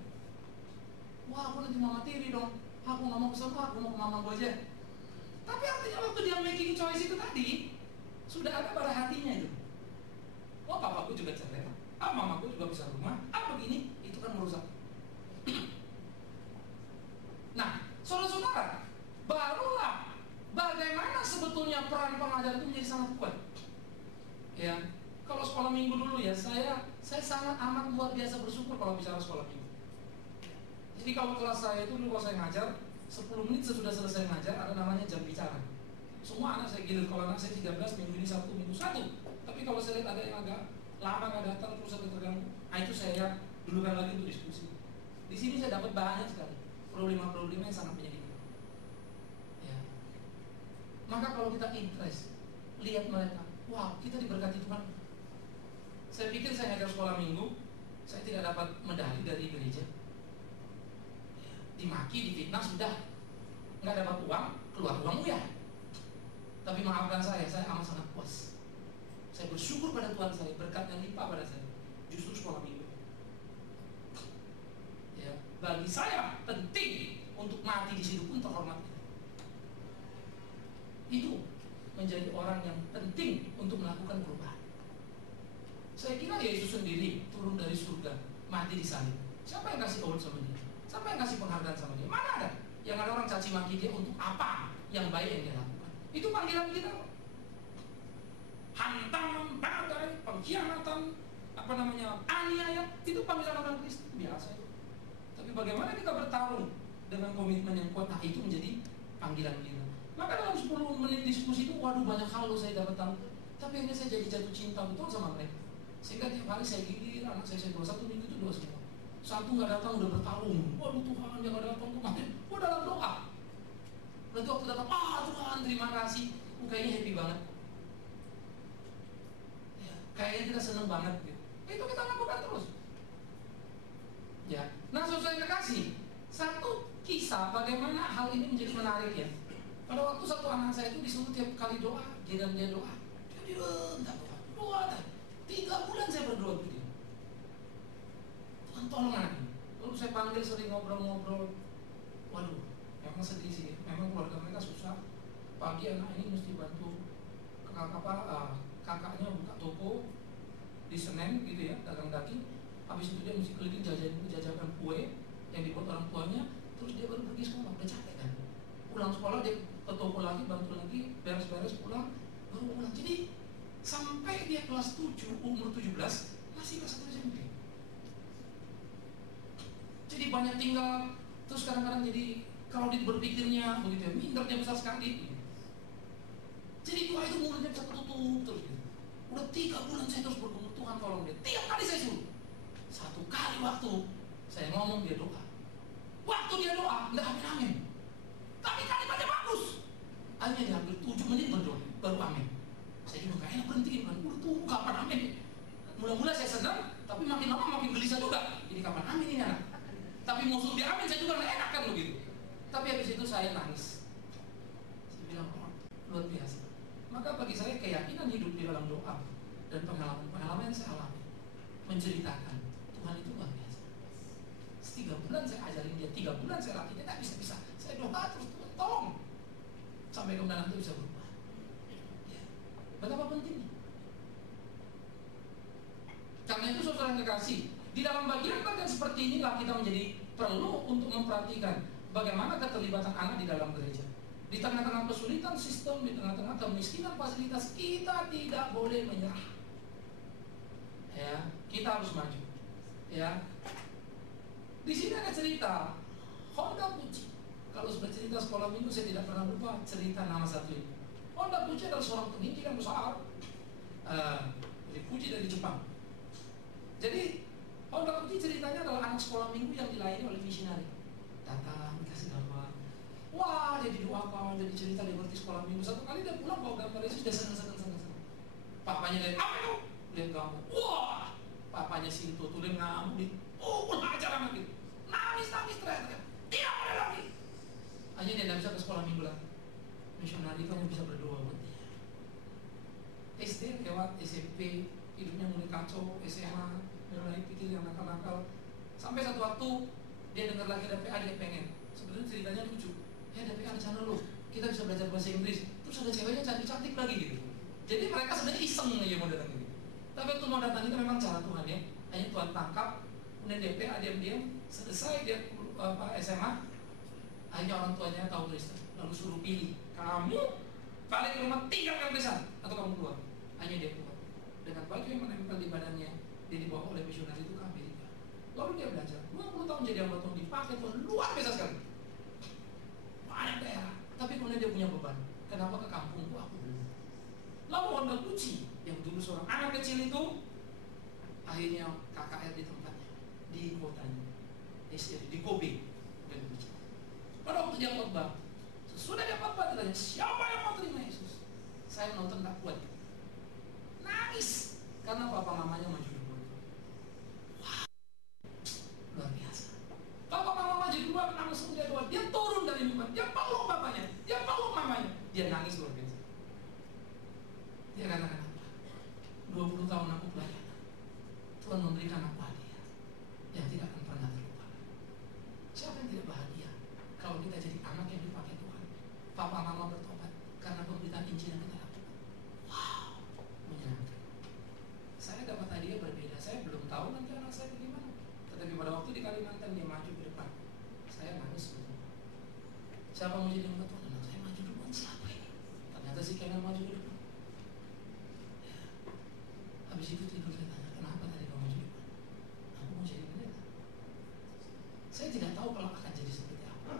Wah, aku nanti mama tiri dong. Aku gak mau kesana, aku mau ke mama gue aja. Tapi artinya waktu dia making choice itu tadi, sudah ada pada hatinya itu. Oh, papaku juga cerai. Mamaku juga bisa rumah. Begini, itu kan merusak. Nah, saudara-saudara, barulah bagaimana sebetulnya peran pengajar itu menjadi sangat kuat. Ya, kalau sekolah minggu dulu ya, saya sangat amat luar biasa bersyukur kalau bicara sekolah minggu. Jadi kalau kelas saya itu dulu kalau saya ngajar 10 menit sesudah selesai ngajar ada namanya jam bicara. Semua anak saya gilir, kalau anak saya 13 minggu ini minggu 1. Tapi kalau saya lihat ada yang agak lama nggak datang terus ada terganggu, itu saya dulukan lagi untuk diskusi. Di sini saya dapat banyak sekali problem-problem yang sangat menyedihkan. Ya. Maka kalau kita interest, lihat mereka, wah kita diberkati Tuhan. Saya pikir saya ngajar sekolah minggu, saya tidak dapat medali dari gereja. Dimaki, difitnah sudah, nggak dapat uang, keluar uangmu ya. Tapi maafkan saya amat sangat puas. Saya bersyukur pada Tuhan saya, berkat yang limpah pada saya. Justru sekolah minggu. Ya, bagi saya penting untuk mati di situ pun terhormat. Itu menjadi orang yang penting untuk melakukan perubahan. Saya kira Yesus sendiri turun dari surga, mati di salib. Siapa yang kasih award sama dia? Siapa yang kasih penghargaan sama dia? Mana ada? Yang ada orang caci maki dia untuk apa yang baik yang dia lakukan. Itu panggilan kita. Hantaman, badai, pengkhianatan, aniaya, itu panggilan orang Kristen biasa itu. Tapi bagaimana kita bertarung dengan komitmen yang kuat? Nah, itu menjadi panggilan kita. Maka dalam 10 menit diskusi itu, waduh banyak hal loh saya dapat tahu. Tapi akhirnya saya jadi jatuh cinta betul sama mereka. Sehingga tiap hari saya gilir, anak saya 21 minggu itu 2 semua. Satu nggak datang udah bertarung. Waduh Tuhan, yang nggak datang kemarin. Wah, dalam doa. Nanti waktu datang, Tuhan terima kasih. Kayaknya happy banget. Ya, kayaknya kita seneng banget. Gitu. Itu kita lakukan terus. Ya, nah saudara yang kekasih, satu kisah bagaimana hal ini menjadi menarik ya. Pada waktu satu anak saya itu disuruh tiap kali doa, dia doa. Dia doa. 3 bulan saya berdoa gitu. Tuhan tolong anak ini. Lalu saya panggil sering ngobrol-ngobrol. Waduh, memang sedih sih. Memang keluarga mereka susah. Pagi anak ini mesti bantu kakaknya buka toko di Senen gitu ya, dagang daging. Habis itu dia mesti keliling jajakan kue yang dibuat orang tuanya. Terus dia baru pergi sekolah, udah capek kan. Pulang sekolah dia ke toko lagi, bantu lagi, beres-beres pulang, baru pulang. Jadi sampai dia kelas 7, umur 17 masih kelas 1 SMP. Jadi banyak tinggal, terus kadang-kadang jadi kalau berpikirnya begitu ya, mindernya besar sekali. Jadi doa itu mulutnya bisa ketutup terus gitu. Udah 3 bulan saya terus bergumul, Tuhan tolong dia. Tiap kali saya suruh, 1 kali waktu saya ngomong dia doa. Waktu dia doa, nggak amin. Tapi kalimatnya bagus. Akhirnya dia hampir 7 menit berdoa, baru amin. Saya juga kayaknya berhenti kan, udah tunggu kapan amin. Mula-mula saya senang, tapi makin lama makin gelisah juga. Jadi kapan amin ini anak? Tapi musuh dia amin, saya juga nggak enak kan begitu. Tapi habis itu saya nangis. Saya bilang, luar biasa. Maka bagi saya keyakinan hidup di dalam doa dan pengalaman yang saya alami menceritakan Tuhan itu luar biasa. 3 bulan saya ajarin dia, 3 bulan saya latih dia, nggak bisa. Saya doa terus, Tuhan tolong sampai kemudian nanti bisa berubah. Ya. Betapa pentingnya. Karena itu saudara yang kekasih, di dalam bagian-bagian seperti inilah kita menjadi perlu untuk memperhatikan bagaimana keterlibatan anak di dalam gereja. Di tengah-tengah kesulitan sistem, di tengah-tengah kemiskinan fasilitas, kita tidak boleh menyerah. Ya, kita harus maju. Ya, di sini ada cerita Honda Puji. Kalau sudah cerita sekolah minggu, saya tidak pernah lupa cerita nama satu ini. Honda Puji adalah seorang penginjil yang besar, Puji dari Jepang. Jadi Honda Puji ceritanya adalah anak sekolah minggu yang dilayani oleh misionari. Datang, dikasih gambar. Wah, dia didoakan, jadi cerita, dia berarti sekolah minggu. Satu kali dia pulang bawa gambar Yesus, dia senang. Papanya lihat, apa itu? Lihat gambar. Wah, papanya Sinto tuh dia ngamuk, dipukul acara gitu. Nangis teriak-teriak. Tidak boleh lagi. Hanya dia tidak bisa ke sekolah minggu lagi. Misionari itu hanya bisa berdoa buat dia. SD lewat SMP, hidupnya mulai kacau. SMA mulai pikir yang nakal-nakal. Sampai satu waktu dia dengar lagi ada PA, dia pengen. Sebenarnya ceritanya lucu. Ya ada PA di sana loh, kita bisa belajar bahasa Inggris. Terus ada ceweknya cantik-cantik lagi gitu. Jadi mereka sebenarnya iseng aja mau datang gitu. Tapi waktu mau datang itu memang cara Tuhan ya. Hanya Tuhan tangkap. Kemudian dia PA diam-diam. Selesai dia SMA. Akhirnya orang tuanya tahu Kristen. Lalu suruh pilih, kamu balik ke rumah tinggalkan Kristen atau kamu keluar. Hanya dia keluar dengan baju yang menempel di badannya. Dia dibawa oleh misionaris itu ke Amerika. Lalu dia belajar 20 tahun jadi hamba Tuhan, dipakai Tuhan luar biasa sekali. Banyak daerah. Tapi kemudian dia punya beban. Kenapa ke kampungku aku dulu? Lalu Honda Puji yang dulu seorang anak kecil itu akhirnya KKR di tempatnya, di kotanya, di Kobe. Pada waktu dia khotbah, sesudah dia khotbah ditanya, siapa yang mau terima Yesus? Saya nonton tak kuat, nangis karena papa mamanya maju duluan. Wah, luar biasa. Papa mama maju duluan, langsung dia doa. Dia turun dari mimbar, dia peluk bapaknya, dia peluk mamanya, dia nangis luar biasa. Dia katakan apa? 20 tahun aku pelayanan, Tuhan memberikan aku hadiah yang tidak akan pernah terlupakan. Siapa yang tidak bahagia kalau kita jadi anak yang dipakai Tuhan? Papa mama bertobat karena pemberitaan Injil yang kita lakukan. Wow, menyenangkan. Saya dapat hadiah berbeda. Saya belum tahu nanti anak saya bagaimana. Tetapi pada waktu di Kalimantan dia maju ke depan, saya nangis betul. Siapa mau jadi hamba Tuhan? Anak saya maju duluan, siapa ini? Ternyata si Kenal maju ke depan. Ya. Habis itu tidur saya tanya, kenapa tadi kamu maju depan? Aku mau jadi pendeta. Saya tidak tahu kalau akan jadi seperti apa.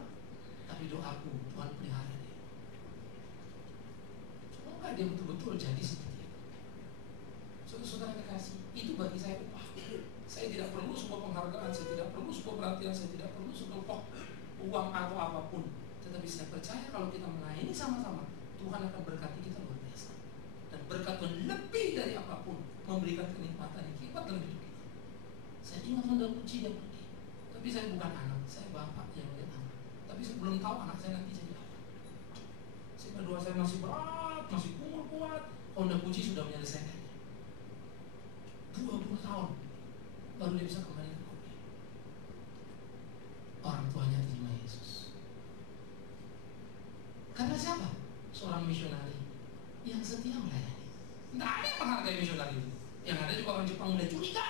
Tapi doaku, Tuhan pelihara dia. Semoga dia betul-betul jadi seperti itu. Saudara kekasih, itu bagi saya upah. Saya tidak perlu sebuah penghargaan, saya tidak perlu sebuah perhatian, saya tidak perlu sebuah uang atau apapun. Tetapi saya percaya kalau kita melayani sama-sama, Tuhan akan berkati kita luar biasa. Dan berkat Tuhan lebih dari apapun, memberikan kenikmatan yang hebat dalam hidup kita. Saya ingat Honda Puji dia pergi. Tapi saya bukan anak, saya bapak yang melihat anak. Tapi saya belum tahu anak saya nanti jadi apa. Saya berdoa saya masih berat, masih kuat. Honda Puji sudah menyelesaikannya. 20 tahun baru dia bisa kembali ke Kobe. Orang tuanya terima Yesus. Karena siapa? Seorang misionari yang setia melayani. Tidak ada yang menghargai misionari itu. Yang ada juga orang Jepang udah curiga.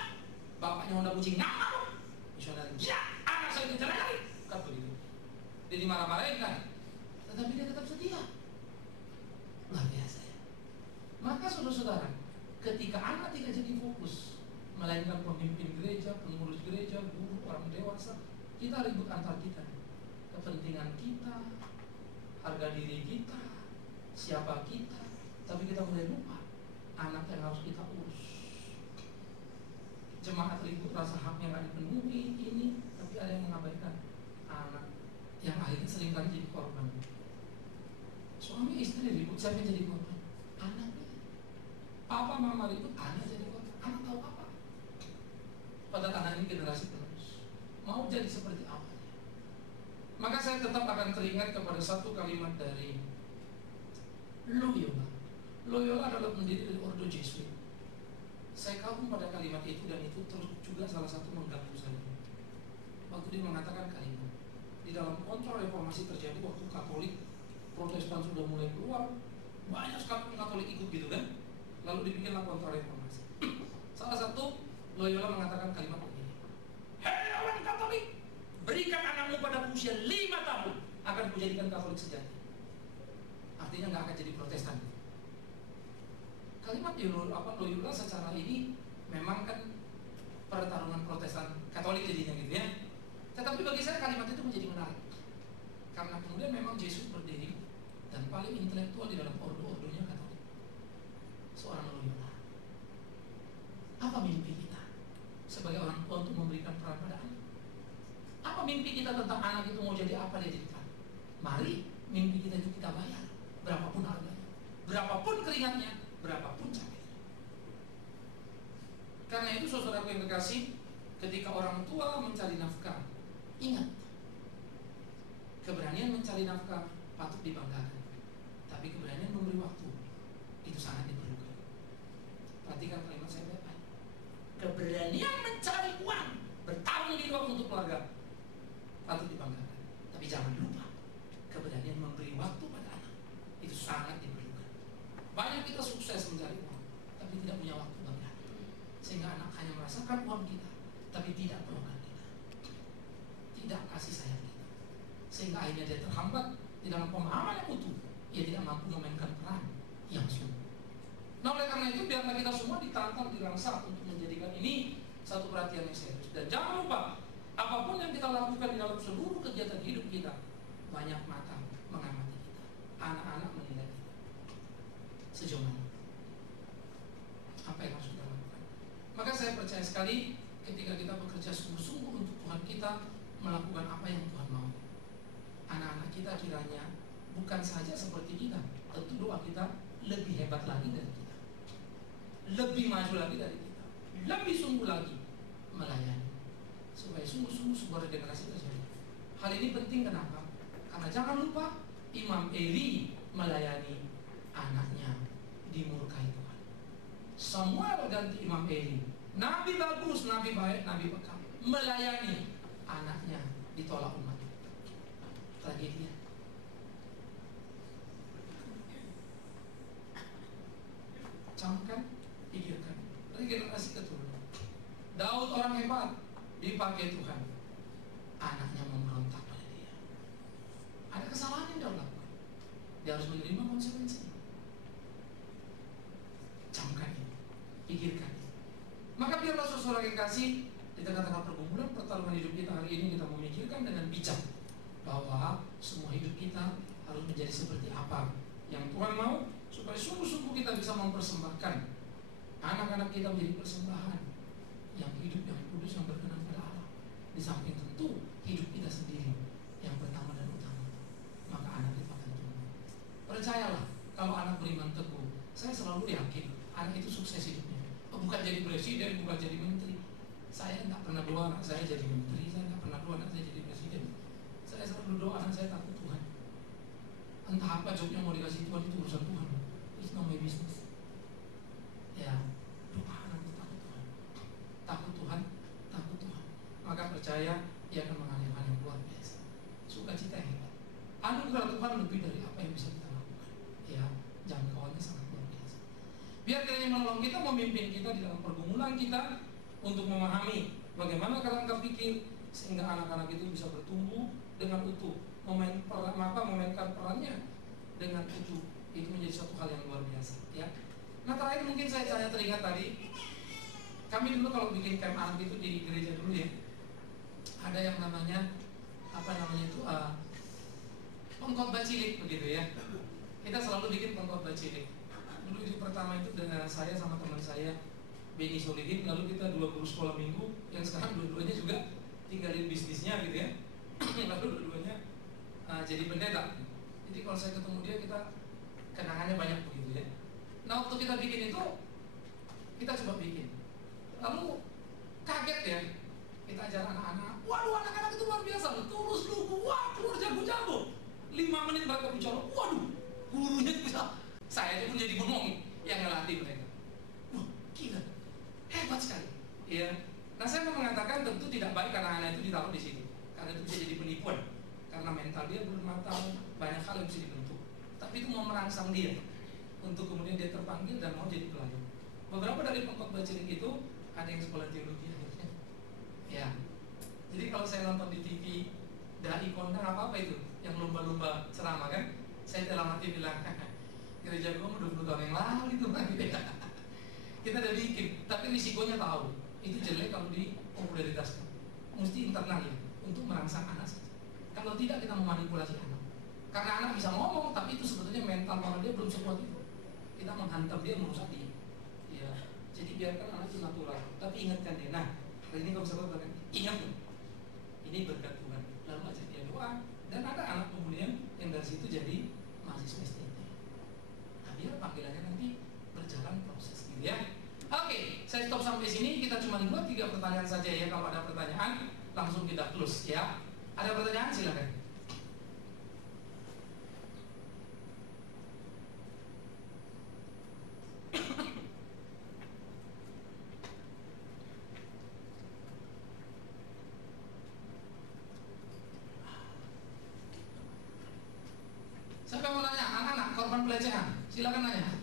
Bapaknya Honda Puji ngamuk. Misionari, ya anak saya itu cerai. Kan begitu. Dia dimarah-marahin kan. Tetapi dia tetap setia. Luar biasa ya. Maka saudara-saudara, ketika anak tidak jadi fokus, melainkan pemimpin gereja, pengurus gereja, guru, orang dewasa, kita ribut antar kita. Kepentingan kita, harga diri kita, siapa kita, tapi kita mulai lupa anak yang harus kita urus. Jemaat ribut rasa haknya nggak dipenuhi ini, tapi ada yang mengabaikan anak yang akhirnya seringkali jadi korban. Suami istri ribut, siapa yang jadi korban? Anaknya. Papa mama ribut, anak jadi korban. Anak tahu apa? Pada anak ini generasi penerus. Mau jadi seperti apa? Maka saya tetap akan teringat kepada satu kalimat dari Loyola. Loyola adalah pendiri dari Ordo Jesuit. Saya kagum pada kalimat itu, dan itu terus juga salah satu mengganggu saya. Waktu dia mengatakan kalimat di dalam kontrol reformasi terjadi waktu Katolik, Protestan sudah mulai keluar, banyak sekali Katolik ikut gitu kan. Lalu dibikinlah kontrol reformasi. Salah satu Loyola mengatakan kalimat begini, hei orang Katolik, berikan anakmu pada usia 5 tahun, akan kujadikan Katolik sejati. artinya nggak akan jadi Protestan. Kalimat Loyola secara ini memang kan pertarungan Protestan Katolik jadinya gitu ya. Tetapi bagi saya kalimat itu menjadi menarik karena kemudian memang Yesus berdiri dan paling intelektual di dalam ordo-ordonya Katolik, seorang Loyola. Apa mimpi kita sebagai orang tua untuk memberikan peran pada anak? Apa mimpi kita tentang anak itu mau jadi apa dia jadi? Mari mimpi kita itu kita bayar, berapapun harganya, berapapun keringatnya, berapapun capeknya. Karena itu saudaraku yang terkasih, ketika orang tua mencari nafkah, ingat, keberanian mencari nafkah patut dibanggakan, tapi keberanian memberi waktu itu sangat diperlukan. Perhatikan kalimat saya baik-baik. Keberanian mencari uang, bertanggung jawab untuk keluarga patut dibanggakan, tapi jangan lupa keberanian memberi waktu pada anak itu sangat diperlukan. Banyak kita sukses mencari uang, tapi tidak punya waktu bagi anak, sehingga anak hanya merasakan uang kita, tapi tidak pelukan kita, tidak kasih sayang kita, sehingga akhirnya dia terhambat di dalam pemahaman yang utuh. Ia tidak mampu memainkan peran yang sungguh. Nah, oleh karena itu biarlah kita semua ditantang, dirangsang untuk menjadikan ini satu perhatian yang serius. Dan jangan lupa, apapun yang kita lakukan di dalam seluruh kegiatan hidup kita, banyak mata mengamati kita, anak-anak menilai kita. Sejauh mana? Apa yang harus kita lakukan? Maka saya percaya sekali ketika kita bekerja sungguh-sungguh untuk Tuhan kita, melakukan apa yang Tuhan mau, anak-anak kita kiranya bukan saja seperti kita, tentu doa kita lebih hebat lagi dari kita, lebih maju lagi dari kita, lebih sungguh lagi melayani, supaya sungguh-sungguh sebuah regenerasi terjadi. Hal ini penting kenapa? Karena jangan lupa Imam Eli melayani anaknya dimurkai Tuhan. Semua ganti Imam Eli, nabi bagus, nabi baik, nabi bekal, melayani anaknya ditolak umat. Tragedi. Camkan, pikirkan, regenerasi keturunan. Daud orang hebat, dipakai Tuhan, anaknya memberontak pada dia. Ada kesalahan yang dia lakukan, dia harus menerima konsekuensinya. Camkan ini, pikirkan ini. Maka biarlah saudara yang kasih, di tengah-tengah pergumulan pertarungan hidup kita hari ini, kita memikirkan dengan bijak bahwa semua hidup kita harus menjadi seperti apa yang Tuhan mau, supaya sungguh-sungguh kita bisa mempersembahkan anak-anak kita menjadi persembahan yang hidup, yang kudus, yang berkenan pada Allah. Di samping tentu hidup kita sendiri yang pertama dan utama, maka anak kita akan tumbuh. Percayalah, kalau anak beriman teguh, saya selalu yakin anak itu sukses hidupnya. Bukan jadi presiden, bukan jadi menteri. Saya nggak pernah doa anak saya jadi menteri, saya nggak pernah doa anak saya jadi presiden. Saya selalu doa anak saya takut Tuhan. Entah apa jobnya mau dikasih Tuhan, itu urusan Tuhan. It's not my business. Ya, doa anak itu takut Tuhan. Takut Tuhan, takut Tuhan. Maka percaya ia akan mengalami hal yang luar biasa. Sukacita yang hebat. Anugerah Tuhan lebih dari apa yang bisa kita lakukan. Ya, jangkauannya sangat luar biasa. Biar kiranya menolong kita, memimpin kita di dalam pergumulan kita, untuk memahami bagaimana kerangka pikir sehingga anak-anak itu bisa bertumbuh dengan utuh, memainkan perannya dengan utuh. Itu menjadi suatu hal yang luar biasa, ya. Nah, terakhir mungkin saya teringat tadi, kami dulu kalau bikin camp anak itu di gereja dulu ya, ada yang namanya pengkhotbah cilik begitu ya. Kita selalu bikin pengkhotbah cilik. Dulu itu pertama itu dengan saya sama teman saya Beni Solihin, lalu kita 2 guru sekolah minggu yang sekarang dua-duanya juga tinggalin bisnisnya gitu ya. Lalu dua-duanya jadi pendeta. Jadi kalau saya ketemu dia, kita kenangannya banyak begitu ya. Nah, waktu kita bikin itu, kita coba bikin, lalu kaget ya, kita ajar anak-anak. Waduh, anak-anak itu luar biasa, tulus lugu, wah keluar jago-jago. 5 menit mereka bicara, waduh, gurunya bisa. Saya pun jadi bengong yang ngelatih mereka. Wah, gila, hebat sekali. Ya. Nah, saya mau mengatakan tentu tidak baik anak-anak itu ditaruh di situ, karena itu bisa jadi penipuan. Karena mental dia belum matang, banyak hal yang bisa dibentuk. Tapi itu mau merangsang dia untuk kemudian dia terpanggil dan mau jadi pelayan. Beberapa dari pengkhotbah cilik itu ada yang sekolah teologi akhirnya. Ya. Jadi kalau saya nonton di TV, dai kondang apa itu, yang lomba-lomba ceramah kan, Saya dalam hati bilang, gereja gue 20 tahun yang lalu gitu kan gitu ya. Kita udah bikin, tapi risikonya tahu. Itu jelek kalau dipopularitaskan. Mesti internal ya, untuk merangsang anak saja. Kalau tidak kita memanipulasi anak. Karena anak bisa ngomong, tapi itu sebetulnya mental moral dia belum sekuat itu. Kita menghantam dia, merusak dia. Ya, jadi biarkan anak itu natural. Tapi ingatkan dia. Nah, hari ini kalau bisa katakan, ingat tuh, ini berkat Tuhan. Lalu ajak dia doa. Dan ada anak kemudian yang dari situ jadi mahasiswa STT. Nah, biar panggilannya nanti berjalan proses gitu ya. Oke, saya stop sampai sini. Kita cuma 2-3 pertanyaan saja ya. Kalau ada pertanyaan, langsung kita close ya. Ada pertanyaan silakan. Siapa mau nanya? Anak-anak korban pelecehan, silakan nanya.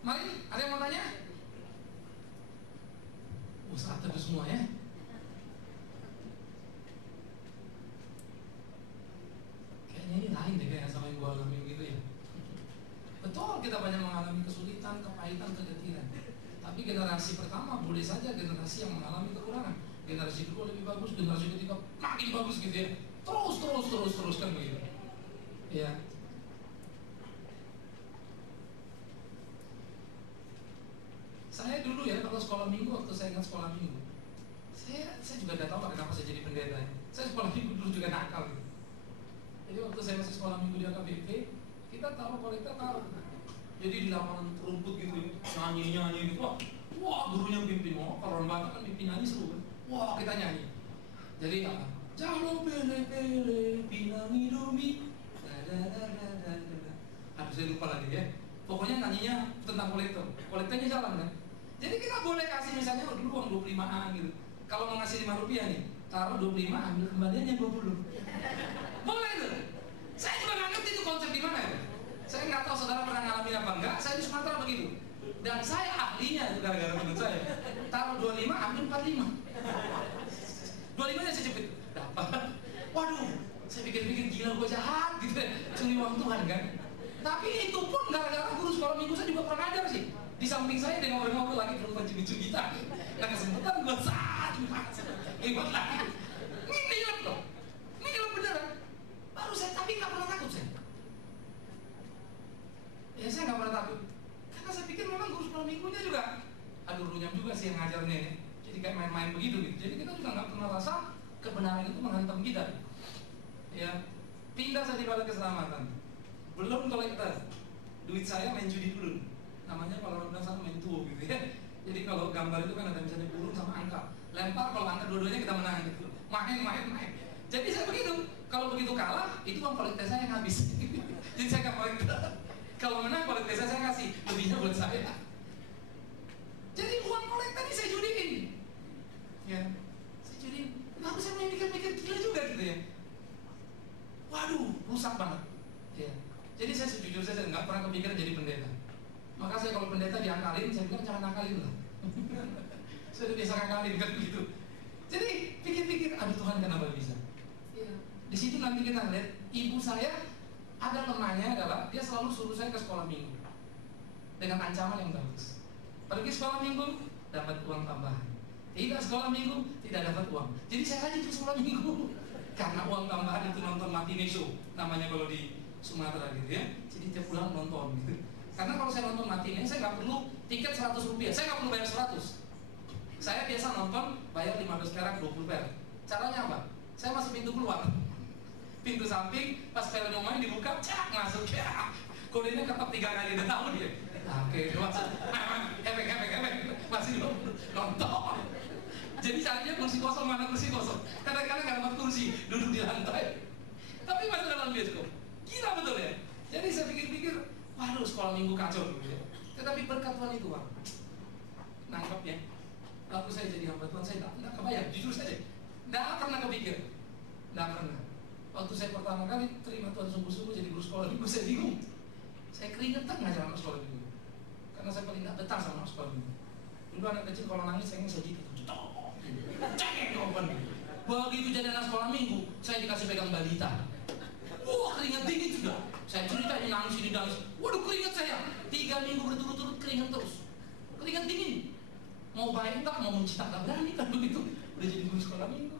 Mari, ada yang mau tanya? Saat itu semua ya. Kayaknya ini lain deh kayak sama yang gue alami gitu ya. Betul, kita banyak mengalami kesulitan, kepahitan, kegetiran. Tapi generasi pertama boleh saja generasi yang mengalami kekurangan. Generasi kedua lebih bagus, generasi ketiga makin bagus gitu ya. Terus kan begitu. Ya. Saya dulu ya kalau sekolah minggu, waktu saya ingat sekolah minggu, saya juga gak tahu kenapa saya jadi pendeta. Saya sekolah minggu dulu juga nakal gitu. Jadi waktu saya masih sekolah minggu di AKBP, kita taruh kolektor taruh. Jadi di lapangan rumput gitu, nyanyi gitu. Wah gurunya pimpin, kalau orang Batak kan pimpin nyanyi seru kan. Wah kita nyanyi. Jadi apa? Jalo pele pinangi dumi. Aduh saya lupa lagi ya. Pokoknya nyanyinya tentang kolektor. Kolektornya jalan kan. Jadi kita boleh kasih misalnya dulu uang 25-an gitu. Kalau mau ngasih 5 rupiah nih, taruh 25, ambil kembaliannya 20. Boleh tuh. Saya juga nggak ngerti itu konsep di mana ya. Saya nggak tahu saudara pernah ngalamin apa enggak. Saya di Sumatera begitu. Dan saya ahlinya itu gara-gara teman saya. Taruh 25, ambil 45. 25-nya saya jepit. Dapat. Waduh, saya pikir-pikir gila gue jahat gitu ya. Curi uang Tuhan kan. Tapi itu pun gara-gara guru sekolah minggu saya juga pernah ngajar sih. Di samping saya dia ngobrol-ngobrol lagi perempuan cumi-cumi kita. Nah kesempatan gue saat ikut lagi. Ini nilep loh. Ini nilep beneran. Baru saya tapi nggak pernah takut saya. Ya saya nggak pernah takut. Karena saya pikir memang guru sekolah minggunya juga. Aduh runyam juga sih yang ngajarnya ya. Jadi kayak main-main begitu gitu. Jadi kita juga nggak pernah rasa kebenaran itu menghantam kita. Ya pindah saya di balai keselamatan. Belum kolektor. Duit saya main judi dulu. Namanya kalau orang bilang sana main tuo gitu ya. Jadi kalau gambar itu kan ada misalnya burung sama angka. Lempar kalau angka dua-duanya kita menang gitu. Main. Jadi saya begitu. Kalau begitu kalah, itu uang kolektor saya yang habis. Jadi saya nggak kolektor. Kalau menang kolektor saya kasih, lebihnya buat saya. Jadi uang kolektor ini saya judiin. Ya, saya judiin. Lalu saya mulai mikir-mikir gila juga gitu ya. Waduh, rusak banget. Ya. Jadi saya sejujurnya saya nggak pernah kepikiran jadi pendeta. Maka saya kalau pendeta diakalin, saya bilang jangan nakalin lah. Saya udah biasa ngakalin kan begitu. Jadi pikir-pikir, aduh Tuhan kenapa bisa? Ya. Di situ nanti kita lihat, ibu saya ada lemahnya adalah dia selalu suruh saya ke sekolah minggu dengan ancaman yang bagus. Pergi sekolah minggu dapat uang tambahan. Tidak sekolah minggu tidak dapat uang. Jadi saya rajin ke sekolah minggu karena uang tambahan itu nonton matinee show namanya kalau di Sumatera gitu ya. Jadi tiap bulan nonton gitu. Karena kalau saya nonton matinee saya nggak perlu tiket 100 rupiah. Saya nggak perlu bayar 100. Saya biasa nonton bayar 15 perak 20 perak. Caranya apa? Saya masuk pintu keluar. Pintu samping pas film main dibuka, cak masuk ya. Kodenya ketok 3 kali udah tahu dia. Oke, masuk. Efek masih nonton. Jadi caranya kursi kosong mana kursi kosong. Kadang-kadang nggak dapat kursi, duduk di lantai. Tapi masih dalam bioskop. Gila betul ya. Jadi saya pikir-pikir, waduh sekolah minggu kacau gitu ya. Tetapi berkat Tuhan itu Bang, nangkep ya. Lalu saya jadi hamba Tuhan, saya nggak kebayang, jujur saja, nggak pernah kepikir, nggak pernah. Waktu saya pertama kali terima Tuhan sungguh-sungguh jadi guru sekolah minggu, saya bingung. Saya keringetan ngajar anak sekolah minggu, karena saya paling nggak betah sama anak sekolah minggu. Dulu anak kecil kalau nangis saya gitu, cek korban. Begitu jadi anak sekolah minggu, saya dikasih pegang balita. Wah, keringat dingin sudah. Saya cerita ini nangis, ini nangis. Waduh, keringat saya 3 minggu berturut-turut keringat terus. Keringat dingin. Mau baik enggak, mau mencinta enggak berani kan begitu. Udah jadi guru sekolah minggu.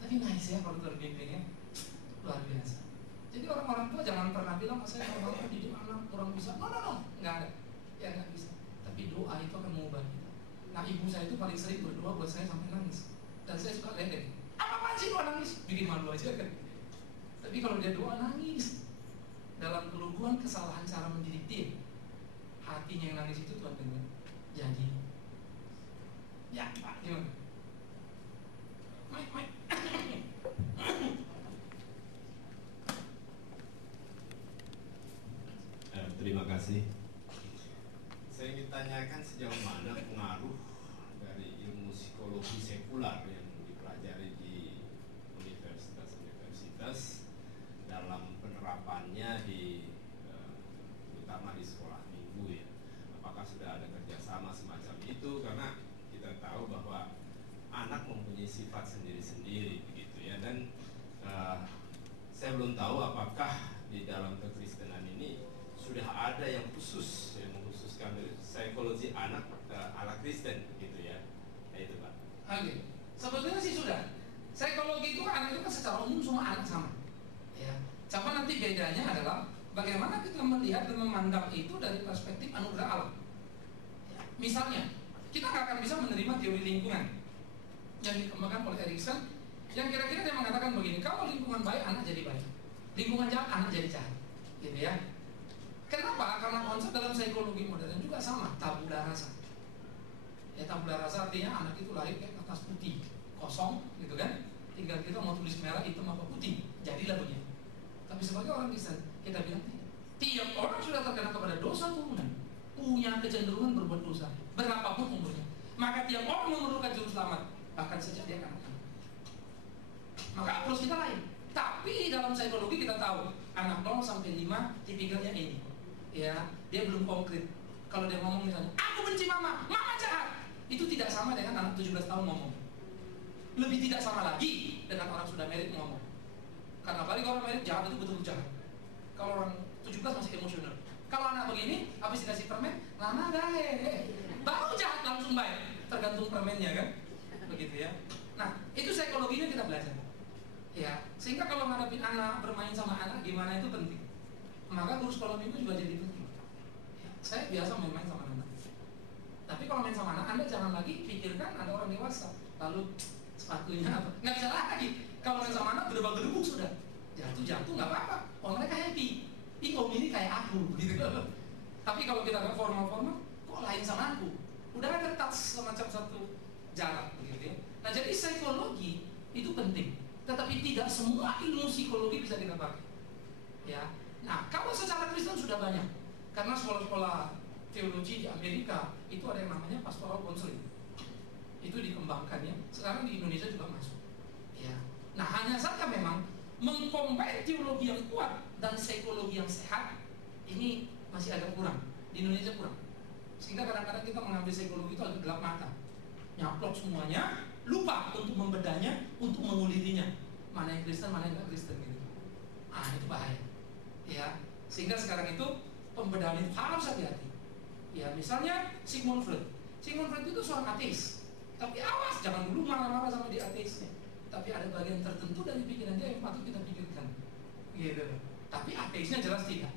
Tapi nice ya kalau terbimbingnya. Luar biasa. Jadi orang-orang tua jangan pernah bilang, saya kalau mau didik anak kurang bisa. No, nggak ada. Ya nggak bisa. Tapi doa itu akan mengubah kita. Nah, ibu saya itu paling sering berdoa buat saya sampai nangis. Dan saya suka ledek. Apa sih doa nangis? Bikin malu aja kan. Tapi kalau dia doa nangis dalam keluguan kesalahan cara mendidik dia, hatinya yang nangis itu Tuhan dengar. Jadi, ya Pak, gimana? Mike. Terima kasih. Saya ingin tanyakan sejauh mana pengaruh dari ilmu psikologi sekular yang dipelajari di universitas-universitas dalam penerapannya di terutama di sekolah minggu ya. Apakah sudah ada kerjasama semacam itu? Karena kita tahu bahwa anak mempunyai sifat sendiri-sendiri begitu ya, dan saya belum tahu apakah di dalam kekristenan ini sudah ada yang khusus yang mengkhususkan psikologi anak ala Kristen gitu ya. Nah, itu Pak. Oke. Sebetulnya sih sudah. Psikologi itu anak itu kan secara umum semua anak sama. Ya. Cuma nanti bedanya adalah bagaimana kita melihat dan memandang itu dari perspektif anugerah Allah. Ya. Misalnya, kita nggak akan bisa menerima teori lingkungan yang dikembangkan oleh Erikson, yang kira-kira dia mengatakan begini: kalau lingkungan baik anak jadi baik, lingkungan jahat anak jadi jahat, gitu ya. Kenapa? Karena konsep dalam psikologi modern juga sama, tabula rasa. Ya, tabula rasa artinya anak itu lahir kayak kertas putih, kosong, gitu kan? Tinggal kita mau tulis merah, hitam apa putih, jadilah begitu. Tapi sebagai orang Kristen, kita bilang tidak. Tiap orang sudah terkena kepada dosa turunan, punya kecenderungan berbuat dosa, berapapun umurnya. Maka tiap orang memerlukan juru selamat, bahkan sejak dia anak-anak. Maka approach kita lain. Tapi dalam psikologi kita tahu anak 0 sampai 5 tipikalnya ini. Ya, dia belum konkret. Kalau dia ngomong misalnya, aku benci mama jahat, itu tidak sama dengan anak 17 tahun ngomong. Lebih tidak sama lagi dengan orang sudah married ngomong. Karena balik orang married jahat itu betul-betul jahat. Kalau orang 17 masih emosional. Kalau anak begini, habis dikasih permen, lama gahe, baru jahat langsung baik. Tergantung permennya kan, begitu ya. Nah, itu psikologinya kita belajar. Ya, sehingga kalau ngadepin anak, bermain sama anak gimana itu penting. Maka guru sekolah minggu juga jadi penting. Ya, saya biasa main-main sama anak. Tapi kalau main sama anak, Anda jangan lagi pikirkan ada orang dewasa. Lalu sepatunya apa? Nggak bisa lagi. Kalau main sama anak gedebak-gedebuk sudah. Jatuh nggak apa-apa. Oh, mereka happy. Ih, om ini kayak aku, gitu. Tapi kalau kita nggak formal-formal, kok lain sama aku? Udah ada touch semacam satu jarak, begitu ya. Nah, jadi psikologi itu penting. Tetapi tidak semua ilmu psikologi bisa kita pakai. Ya. Nah, kalau secara Kristen sudah banyak. Karena sekolah-sekolah teologi di Amerika itu ada yang namanya pastoral counseling. Itu dikembangkan ya. Sekarang di Indonesia juga masuk. Ya. Nah, hanya saja memang mengcombine teologi yang kuat dan psikologi yang sehat ini masih agak kurang. Di Indonesia kurang. Sehingga kadang-kadang kita mengambil psikologi itu agak gelap mata. Nyaplok semuanya, lupa untuk membedanya, untuk mengulitinya. Mana yang Kristen, mana yang nggak Kristen gitu. Itu bahaya. Ya, sehingga sekarang itu pembedahan itu harus hati-hati. Ya, misalnya Sigmund Freud. Sigmund Freud itu seorang ateis. Tapi awas, jangan dulu marah-marah sama dia ateisnya. Tapi ada bagian tertentu dari pikiran dia yang patut kita pikirkan. Gitu. Tapi ateisnya jelas tidak.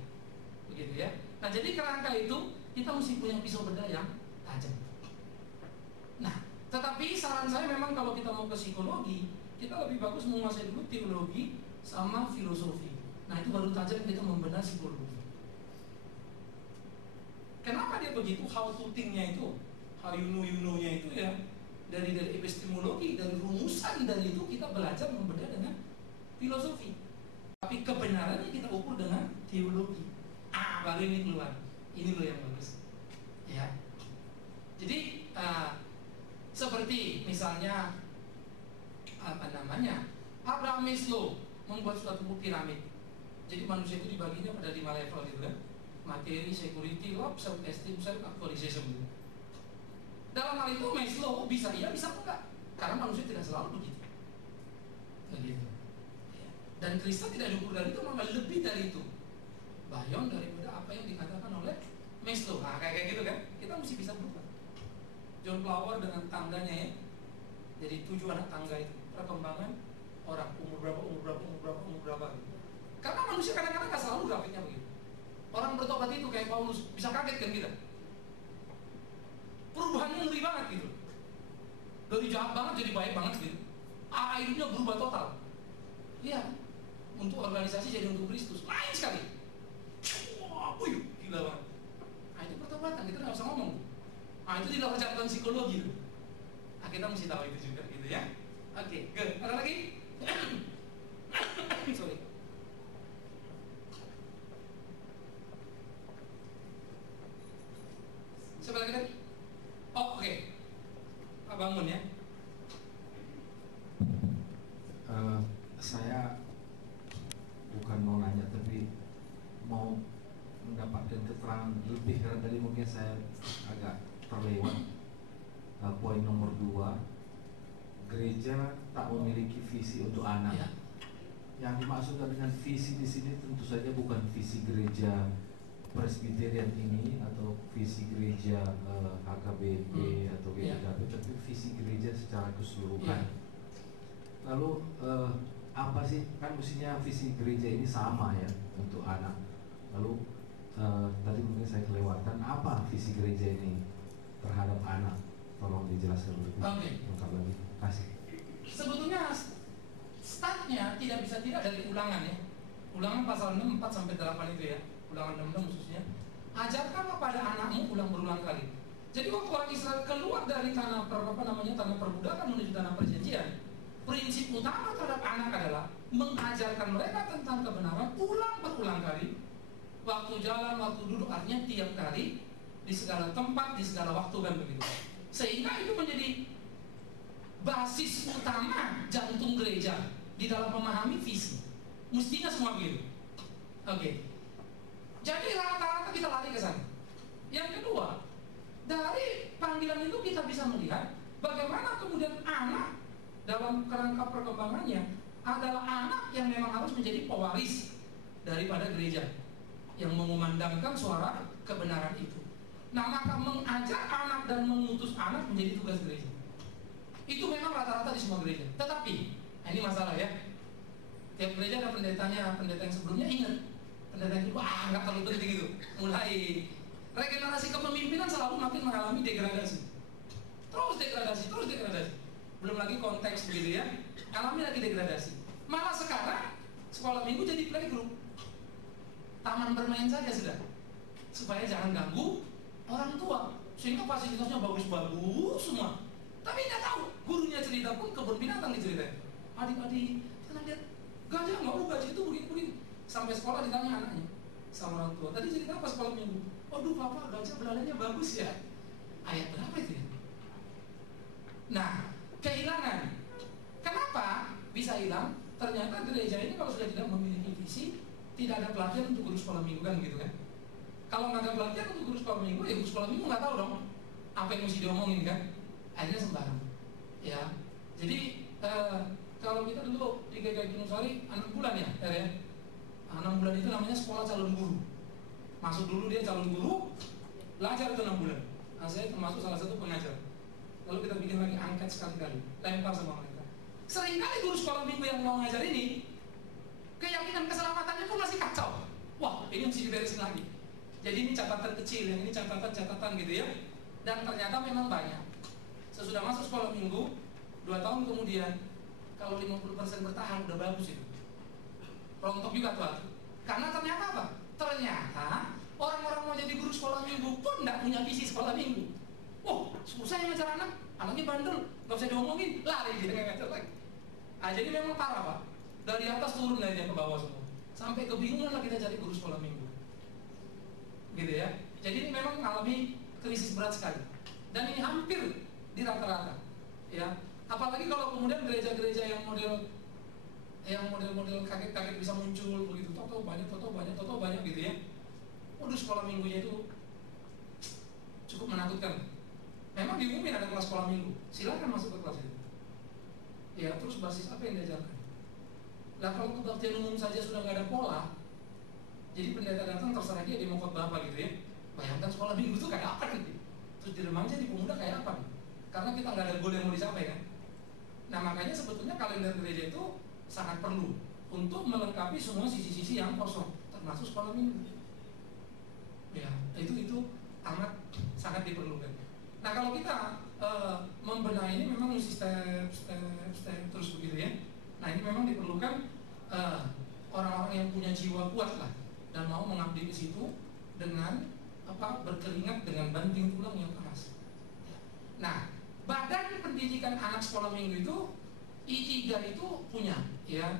Begitu ya. Nah, jadi kerangka itu kita mesti punya pisau bedah yang tajam. Nah, tetapi saran saya memang kalau kita mau ke psikologi, kita lebih bagus menguasai dulu teologi sama filosofi. Nah, itu baru tajam kita membedah psikologi. Kenapa dia begitu? How to think-nya itu, how you know-nya itu ya. Dari epistemologi, dari rumusan dari itu kita belajar membedah dengan filosofi. Tapi kebenarannya kita ukur dengan teologi. Baru ini keluar. Ini loh yang bagus. Ya. Jadi seperti misalnya Abraham Maslow membuat suatu piramid. Jadi manusia itu dibaginya pada 5 level gitu kan. Materi, security, love, self-esteem, self-actualization gitu. Dalam hal itu Maslow bisa iya, bisa enggak. Karena manusia tidak selalu begitu. Begitu. Dan Kristen tidak diukur dari itu, malah lebih dari itu. Bayon daripada apa yang dikatakan oleh Maslow. Nah, kayak gitu kan? Kita mesti bisa berubah. John Flower dengan tangganya ya. Jadi 7 anak tangga itu, perkembangan orang umur berapa gitu. Karena manusia kadang-kadang gak selalu grafiknya begitu. Orang bertobat itu kayak Paulus, bisa kaget kan kita. Perubahannya ngeri banget gitu. Dari jahat banget jadi baik banget gitu. Hidupnya berubah total. Iya. Untuk organisasi jadi untuk Kristus, lain sekali. Wah, gila banget. Nah, itu pertobatan, kita nggak usah ngomong. Nah, itu tidak percakapan psikologi. Nah, kita mesti tahu itu juga, gitu ya. Oke, good. Ada lagi? Sorry. Siapa lagi tadi? Oh, oke. Pak Bangun ya. Saya bukan mau nanya, tapi mau mendapatkan keterangan lebih, karena tadi mungkin saya agak terlewat. Poin nomor 2, gereja tak memiliki visi untuk anak. Ya. Yang dimaksudkan dengan visi di sini tentu saja bukan visi gereja Presbyterian ini atau visi gereja HKBP atau GKB, tapi visi gereja secara keseluruhan. Lalu apa sih, kan mestinya visi gereja ini sama ya untuk anak. Lalu tadi mungkin saya kelewatan, apa visi gereja ini terhadap anak? Tolong dijelaskan lebih lengkap lagi. Kasih. Sebetulnya startnya tidak bisa tidak dari Ulangan ya. Ulangan pasal 6, 4 sampai 8 itu ya. Ulangan 6 khususnya. Ajarkan kepada anakmu ulang berulang kali. Jadi waktu orang Israel keluar dari tanah tanah perbudakan menuju tanah perjanjian, prinsip utama terhadap anak adalah mengajarkan mereka tentang kebenaran ulang berulang kali. Waktu jalan, waktu duduk, artinya tiap kali, di segala tempat, di segala waktu, kan begitu. Sehingga itu menjadi basis utama jantung gereja di dalam memahami visi. Mestinya semua begitu. Oke. Jadi rata-rata kita lari ke sana. Yang kedua, dari panggilan itu kita bisa melihat bagaimana kemudian anak dalam kerangka perkembangannya adalah anak yang memang harus menjadi pewaris daripada gereja yang mengumandangkan suara kebenaran itu. Nah, maka mengajar anak dan mengutus anak menjadi tugas gereja. Itu memang rata-rata di semua gereja. Tetapi, ini masalah ya. Tiap gereja ada pendetanya, pendeta yang sebelumnya ingat. Pendeta yang nggak terlalu penting itu. Mulai regenerasi kepemimpinan selalu makin mengalami degradasi. Terus degradasi. Belum lagi konteks begitu ya. Alami lagi degradasi. Malah sekarang sekolah minggu jadi playgroup. Taman bermain saja sudah. Supaya jangan ganggu orang tua. Sehingga fasilitasnya bagus-bagus semua. Tapi nggak tahu. Gurunya cerita pun kebun binatang diceritain. Adik-adik, kita lihat gajah nggak gajah itu begini. Sampai sekolah ditanya anaknya sama orang tua, tadi cerita apa sekolah minggu? Aduh papa, gajah belalainya bagus ya. Ayat berapa itu ya? Nah, kehilangan. Kenapa bisa hilang? Ternyata gereja ini kalau sudah tidak memiliki visi, tidak ada pelatihan untuk guru sekolah minggu, kan gitu kan? Kalau nggak ada pelatihan untuk guru sekolah minggu, ya guru sekolah minggu nggak tahu dong apa yang mesti diomongin kan? Akhirnya sembarang. Ya, jadi kalau kita dulu di GKI Gunungsari 6 bulan ya, 6 bulan itu namanya sekolah calon guru. Masuk dulu dia calon guru, belajar itu 6 bulan. Nah, saya termasuk salah satu pengajar. Lalu kita bikin lagi angket sekali-kali, lempar sama mereka. Seringkali guru sekolah minggu yang mau ngajar ini, keyakinan keselamatannya pun masih kacau. Wah, ini mesti diberesin lagi. Jadi ini catatan kecil, yang ini catatan gitu ya. Dan ternyata memang banyak. Sesudah masuk sekolah minggu, 2 tahun kemudian, kalau 50% bertahan udah bagus itu. Rontok juga tuh. Karena ternyata apa? Ternyata orang-orang mau jadi guru sekolah minggu pun tidak punya visi sekolah minggu. Oh, susah ya ngajar anak, anaknya bandel, nggak bisa diomongin, lari dia nggak ngajar lagi. Nah, jadi memang parah pak. Dari atas turun aja ke bawah semua. Sampai kebingungan lah kita cari guru sekolah minggu. Gitu ya. Jadi ini memang mengalami krisis berat sekali. Dan ini hampir di rata-rata. Ya. Apalagi kalau kemudian gereja-gereja yang model kaget-kaget bisa muncul begitu, toto banyak gitu ya. Waduh, sekolah minggunya itu cukup menakutkan. Memang diumumin ada kelas sekolah minggu, silakan masuk ke kelas itu. Ya, terus basis apa yang diajarkan? Lah kalau kebaktian umum saja sudah nggak ada pola, jadi pendeta datang terserah dia mau khotbah apa gitu ya. Bayangkan sekolah minggu itu kayak apa nanti? Terus di remaja, di pemuda kayak apa nih? Karena kita nggak ada goal yang mau dicapai kan. Nah makanya sebetulnya kalender gereja itu sangat perlu untuk melengkapi semua sisi-sisi yang kosong, termasuk sekolah minggu. Ya itu amat sangat diperlukan. Nah kalau kita membenahi ini memang mesti step terus begitu ya. Nah ini memang diperlukan orang-orang yang punya jiwa kuat lah dan mau mengabdi ke situ dengan berkeringat dengan banting tulang yang keras. Nah badan pendidikan anak sekolah minggu itu I3 itu punya ya.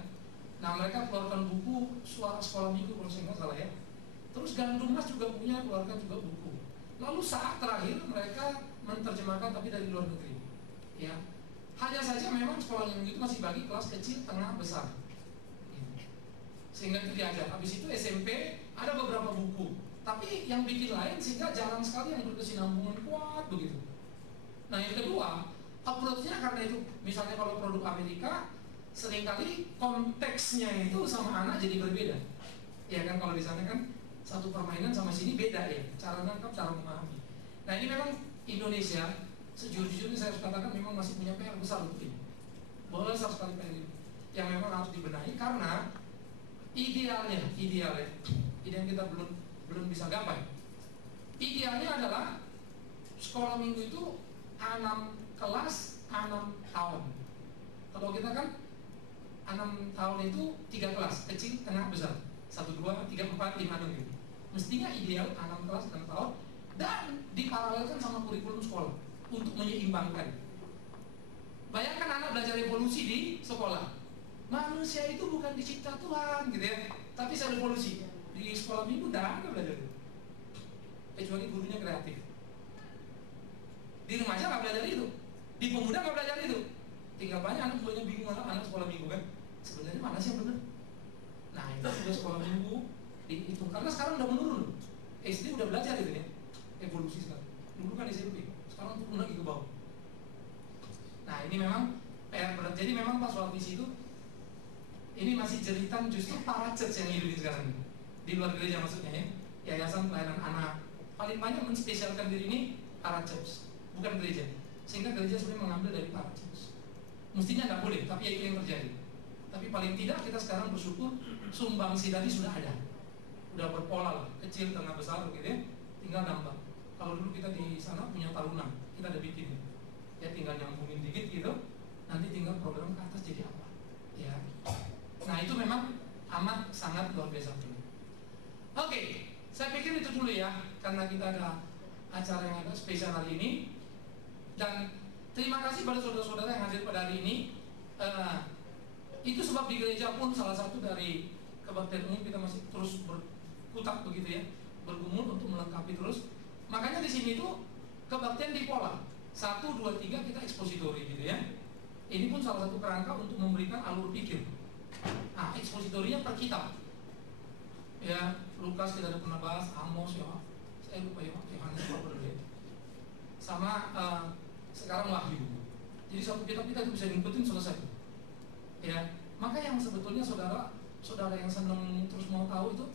Nah mereka keluarkan buku Suara Sekolah Minggu kalau saya nggak salah ya. Terus Gandum Mas juga punya, keluarkan juga buku. Lalu saat terakhir mereka menerjemahkan tapi dari luar negeri ya. Hanya saja memang sekolah minggu itu masih bagi kelas kecil, tengah, besar sehingga itu diajar. Habis itu SMP ada beberapa buku, tapi yang bikin lain sehingga jarang sekali yang berkesinambungan kuat begitu. Nah yang kedua, approach-nya karena itu misalnya kalau produk Amerika seringkali konteksnya itu sama anak jadi berbeda. Ya kan kalau di sana kan satu permainan sama sini beda ya, cara nangkap, cara memahami. Nah ini memang Indonesia sejujurnya saya harus katakan memang masih punya PR besar untuk ini. Besar sekali PR ini yang memang harus dibenahi karena idealnya kita belum bisa gapai. Idealnya adalah sekolah minggu itu 6 kelas 6 tahun. Kalau kita kan 6 tahun itu 3 kelas, kecil, tengah, besar. 1, 2, 3, 4, 5, 6 gitu. Mestinya ideal 6 kelas 6 tahun dan diparalelkan sama kurikulum sekolah untuk menyeimbangkan. Bayangkan anak belajar evolusi di sekolah. Manusia itu bukan dicipta Tuhan gitu ya, tapi saya evolusi. Di sekolah minggu tidak ada belajar itu, kecuali gurunya kreatif. Di remaja nggak belajar itu, di pemuda nggak belajar itu. Tinggal banyak anak tuanya bingung, anak sekolah minggu kan. Sebenarnya mana sih yang benar? Nah itu sudah sekolah minggu dihitung karena sekarang udah menurun. SD udah belajar itu ya, evolusi sekarang. Dulu kan SMP, sekarang turun lagi ke bawah. Nah ini memang PR berat. Jadi memang pas waktu di situ ini masih jeritan justru para church yang hidup sekarang ini. Di luar gereja maksudnya ya, yayasan pelayanan anak paling banyak menspesialkan diri ini para church, bukan gereja. Sehingga gereja sebenarnya mengambil dari para church. Mestinya nggak boleh, tapi ya itu yang terjadi. Tapi paling tidak kita sekarang bersyukur sumbangsi tadi sudah ada, udah berpola lah, kecil, tengah, besar gitu ya. Tinggal nambah. Kalau dulu kita di sana punya tahunan, kita ada bikin ya, tinggal nyambungin dikit gitu. Nanti tinggal program ke atas jadi apa ya. Nah itu memang amat sangat luar biasa. Oke, saya pikir itu dulu ya, karena kita ada acara yang agak spesial hari ini. Dan terima kasih pada saudara-saudara yang hadir pada hari ini. Itu sebab di gereja pun salah satu dari kebaktian umum kita masih terus berkutat begitu ya, bergumul untuk melengkapi terus. Makanya di sini tuh kebaktian di pola 1, 2, 3 kita ekspositori gitu ya. Ini pun salah satu kerangka untuk memberikan alur pikir. Nah, ekspositorinya per kitab. Ya, Lukas kita ada pernah bahas, Amos ya, saya lupa ya, Yohanes sama sekarang Wahyu. Jadi satu kitab kita itu bisa ngikutin selesai. Ya, maka yang sebetulnya saudara yang senang terus mau tahu itu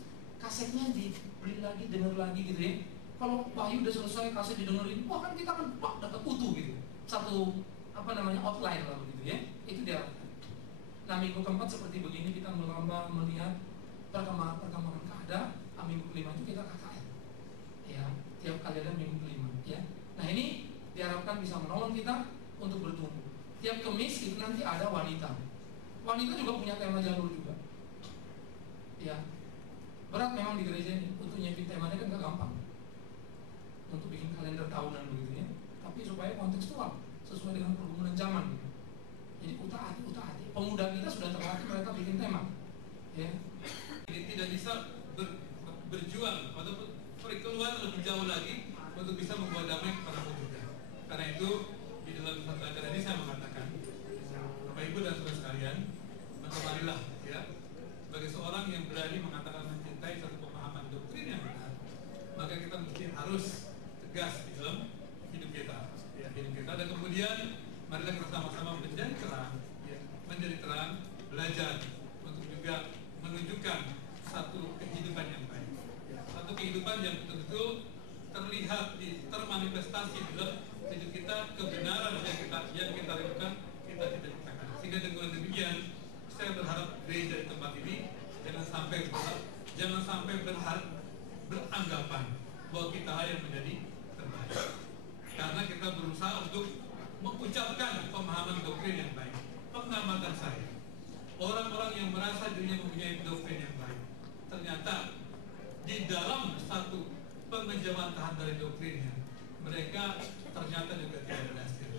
kasetnya dibeli lagi, denger lagi gitu ya. Kalau Wahyu udah selesai, kaset didengerin, wah kan kita kan dapat utuh gitu. Satu outline lah begitu ya. Itu dia. Nah minggu keempat seperti begini kita melomba melihat perkembangan keadaan. Minggu kelima itu kita KKN. Ya, tiap kali ada minggu kelima. Ya. Nah ini diharapkan bisa menolong kita untuk bertumbuh. Tiap Kamis itu nanti ada wanita. Wanita juga punya tema jalur juga. Ya, berat memang di gereja ini untuk nyepin temanya kan gak gampang. Untuk bikin kalender tahunan begitu ya. Tapi supaya kontekstual sesuai dengan pergumulan zaman gitu. Jadi utak-atik. Pemuda kita sudah terlatih mereka bikin tema. Ya. Jadi tidak bisa berjuang atau keluar lebih jauh lagi untuk bisa membuat damai kepada pemuda. Karena itu di dalam satu acara ini saya mengatakan, Bapak Ibu dan saudara sekalian, maka marilah ya, sebagai seorang yang berani mengatakan mencintai satu pemahaman doktrin yang benar, maka kita mesti harus tegas di dalam hidup kita, ya, dan kemudian marilah kita sama-sama menjadi terang, belajar untuk kontestasi dalam hidup kita, kebenaran yang kita lakukan kita tidak katakan. Sehingga dengan demikian saya berharap gereja di tempat ini jangan sampai beranggapan bahwa kita yang menjadi terbaik, karena kita berusaha untuk mengucapkan pemahaman doktrin yang baik. Pengamatan saya, orang-orang yang merasa dirinya mempunyai doktrin yang baik, ternyata di dalam satu pengejawantahan dari doktrinnya, mereka ternyata juga tidak berhasil.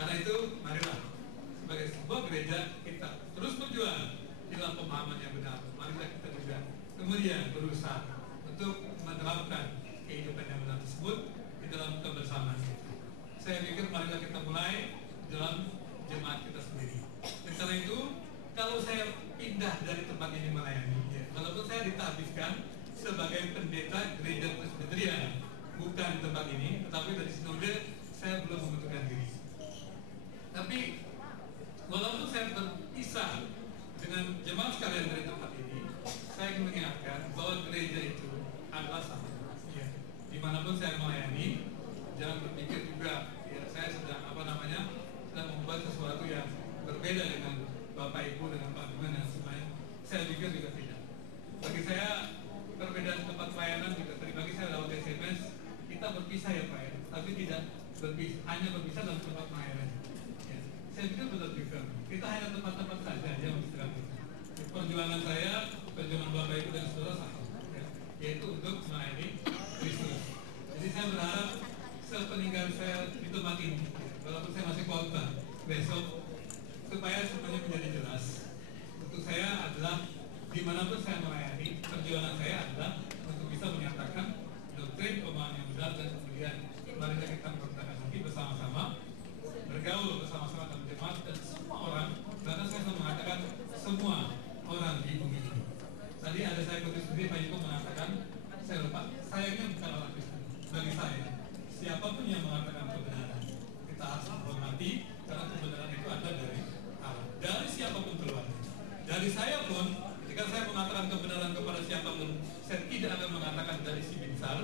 Karena itu, marilah sebagai sebuah gereja kita terus berjuang dalam pemahaman yang benar. Marilah kita juga kemudian berusaha untuk menerapkan kehidupan yang benar tersebut di dalam kebersamaan kita. Saya pikir marilah kita mulai dalam jemaat kita sendiri. Dan karena itu, kalau saya pindah dari tempat ini melayani, ya, walaupun saya ditahbiskan sebagai pendeta gereja Presbyterian, bukan di tempat ini, tetapi dari sinode saya belum membentukkan diri. Tapi walaupun saya berpisah dengan jemaat sekalian dari tempat ini, saya ingin mengingatkan bahwa gereja itu adalah sama. Ya. Dimanapun saya melayani, jangan berpikir juga ya, saya sedang sedang membuat sesuatu yang berbeda dengan Bapak Ibu, dengan Pak Duman dan semuanya. Saya pikir juga tidak. Bagi saya perbedaan tempat pelayanan juga tadi bagi saya lewat SMS kita berpisah ya Pak ya, tapi tidak berpisah, hanya berpisah dalam tempat pelayanan. Ya. Saya pikir betul juga. Kita hanya tempat-tempat saja yang beristirahat. Perjuangan saya, perjuangan Bapak Ibu dan saudara sama, ya, yaitu untuk melayani Kristus. Jadi saya berharap sepeninggal saya di tempat ini, walaupun saya masih khotbah besok, supaya semuanya menjadi jelas. Untuk saya adalah dimanapun saya melayani, perjuangan saya adalah untuk bisa menyatakan doktrin pemahaman yang benar, dan kemudian marilah kita mempertahankan hati bersama-sama, bergaul bersama-sama dalam jemaat dan semua orang, karena saya selalu mengatakan semua orang di bumi ini. Tadi ada saya kutip sendiri, Pak Yiko mengatakan, saya lupa, sayangnya bukan orang Kristen. Bagi saya, siapapun yang mengatakan kebenaran, kita harus menghormati, karena kebenaran itu ada dari Allah, dari siapapun keluarnya. Dari saya pun, ketika saya mengatakan kebenaran kepada siapapun, saya tidak akan mengatakan dari si Binsar,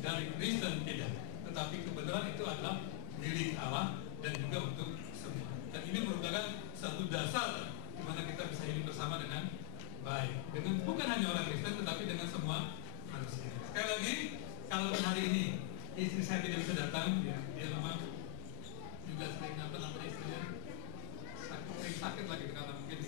dari Kristen tidak, tetapi kebenaran itu adalah milik Allah dan juga untuk semua. Dan ini merupakan satu dasar di mana kita bisa hidup bersama dengan baik, dengan bukan hanya orang Kristen, tetapi dengan semua manusia. Sekali lagi, kalau hari ini istri saya tidak bisa datang, ya, dia memang juga sering istrinya sakit lagi karena mungkin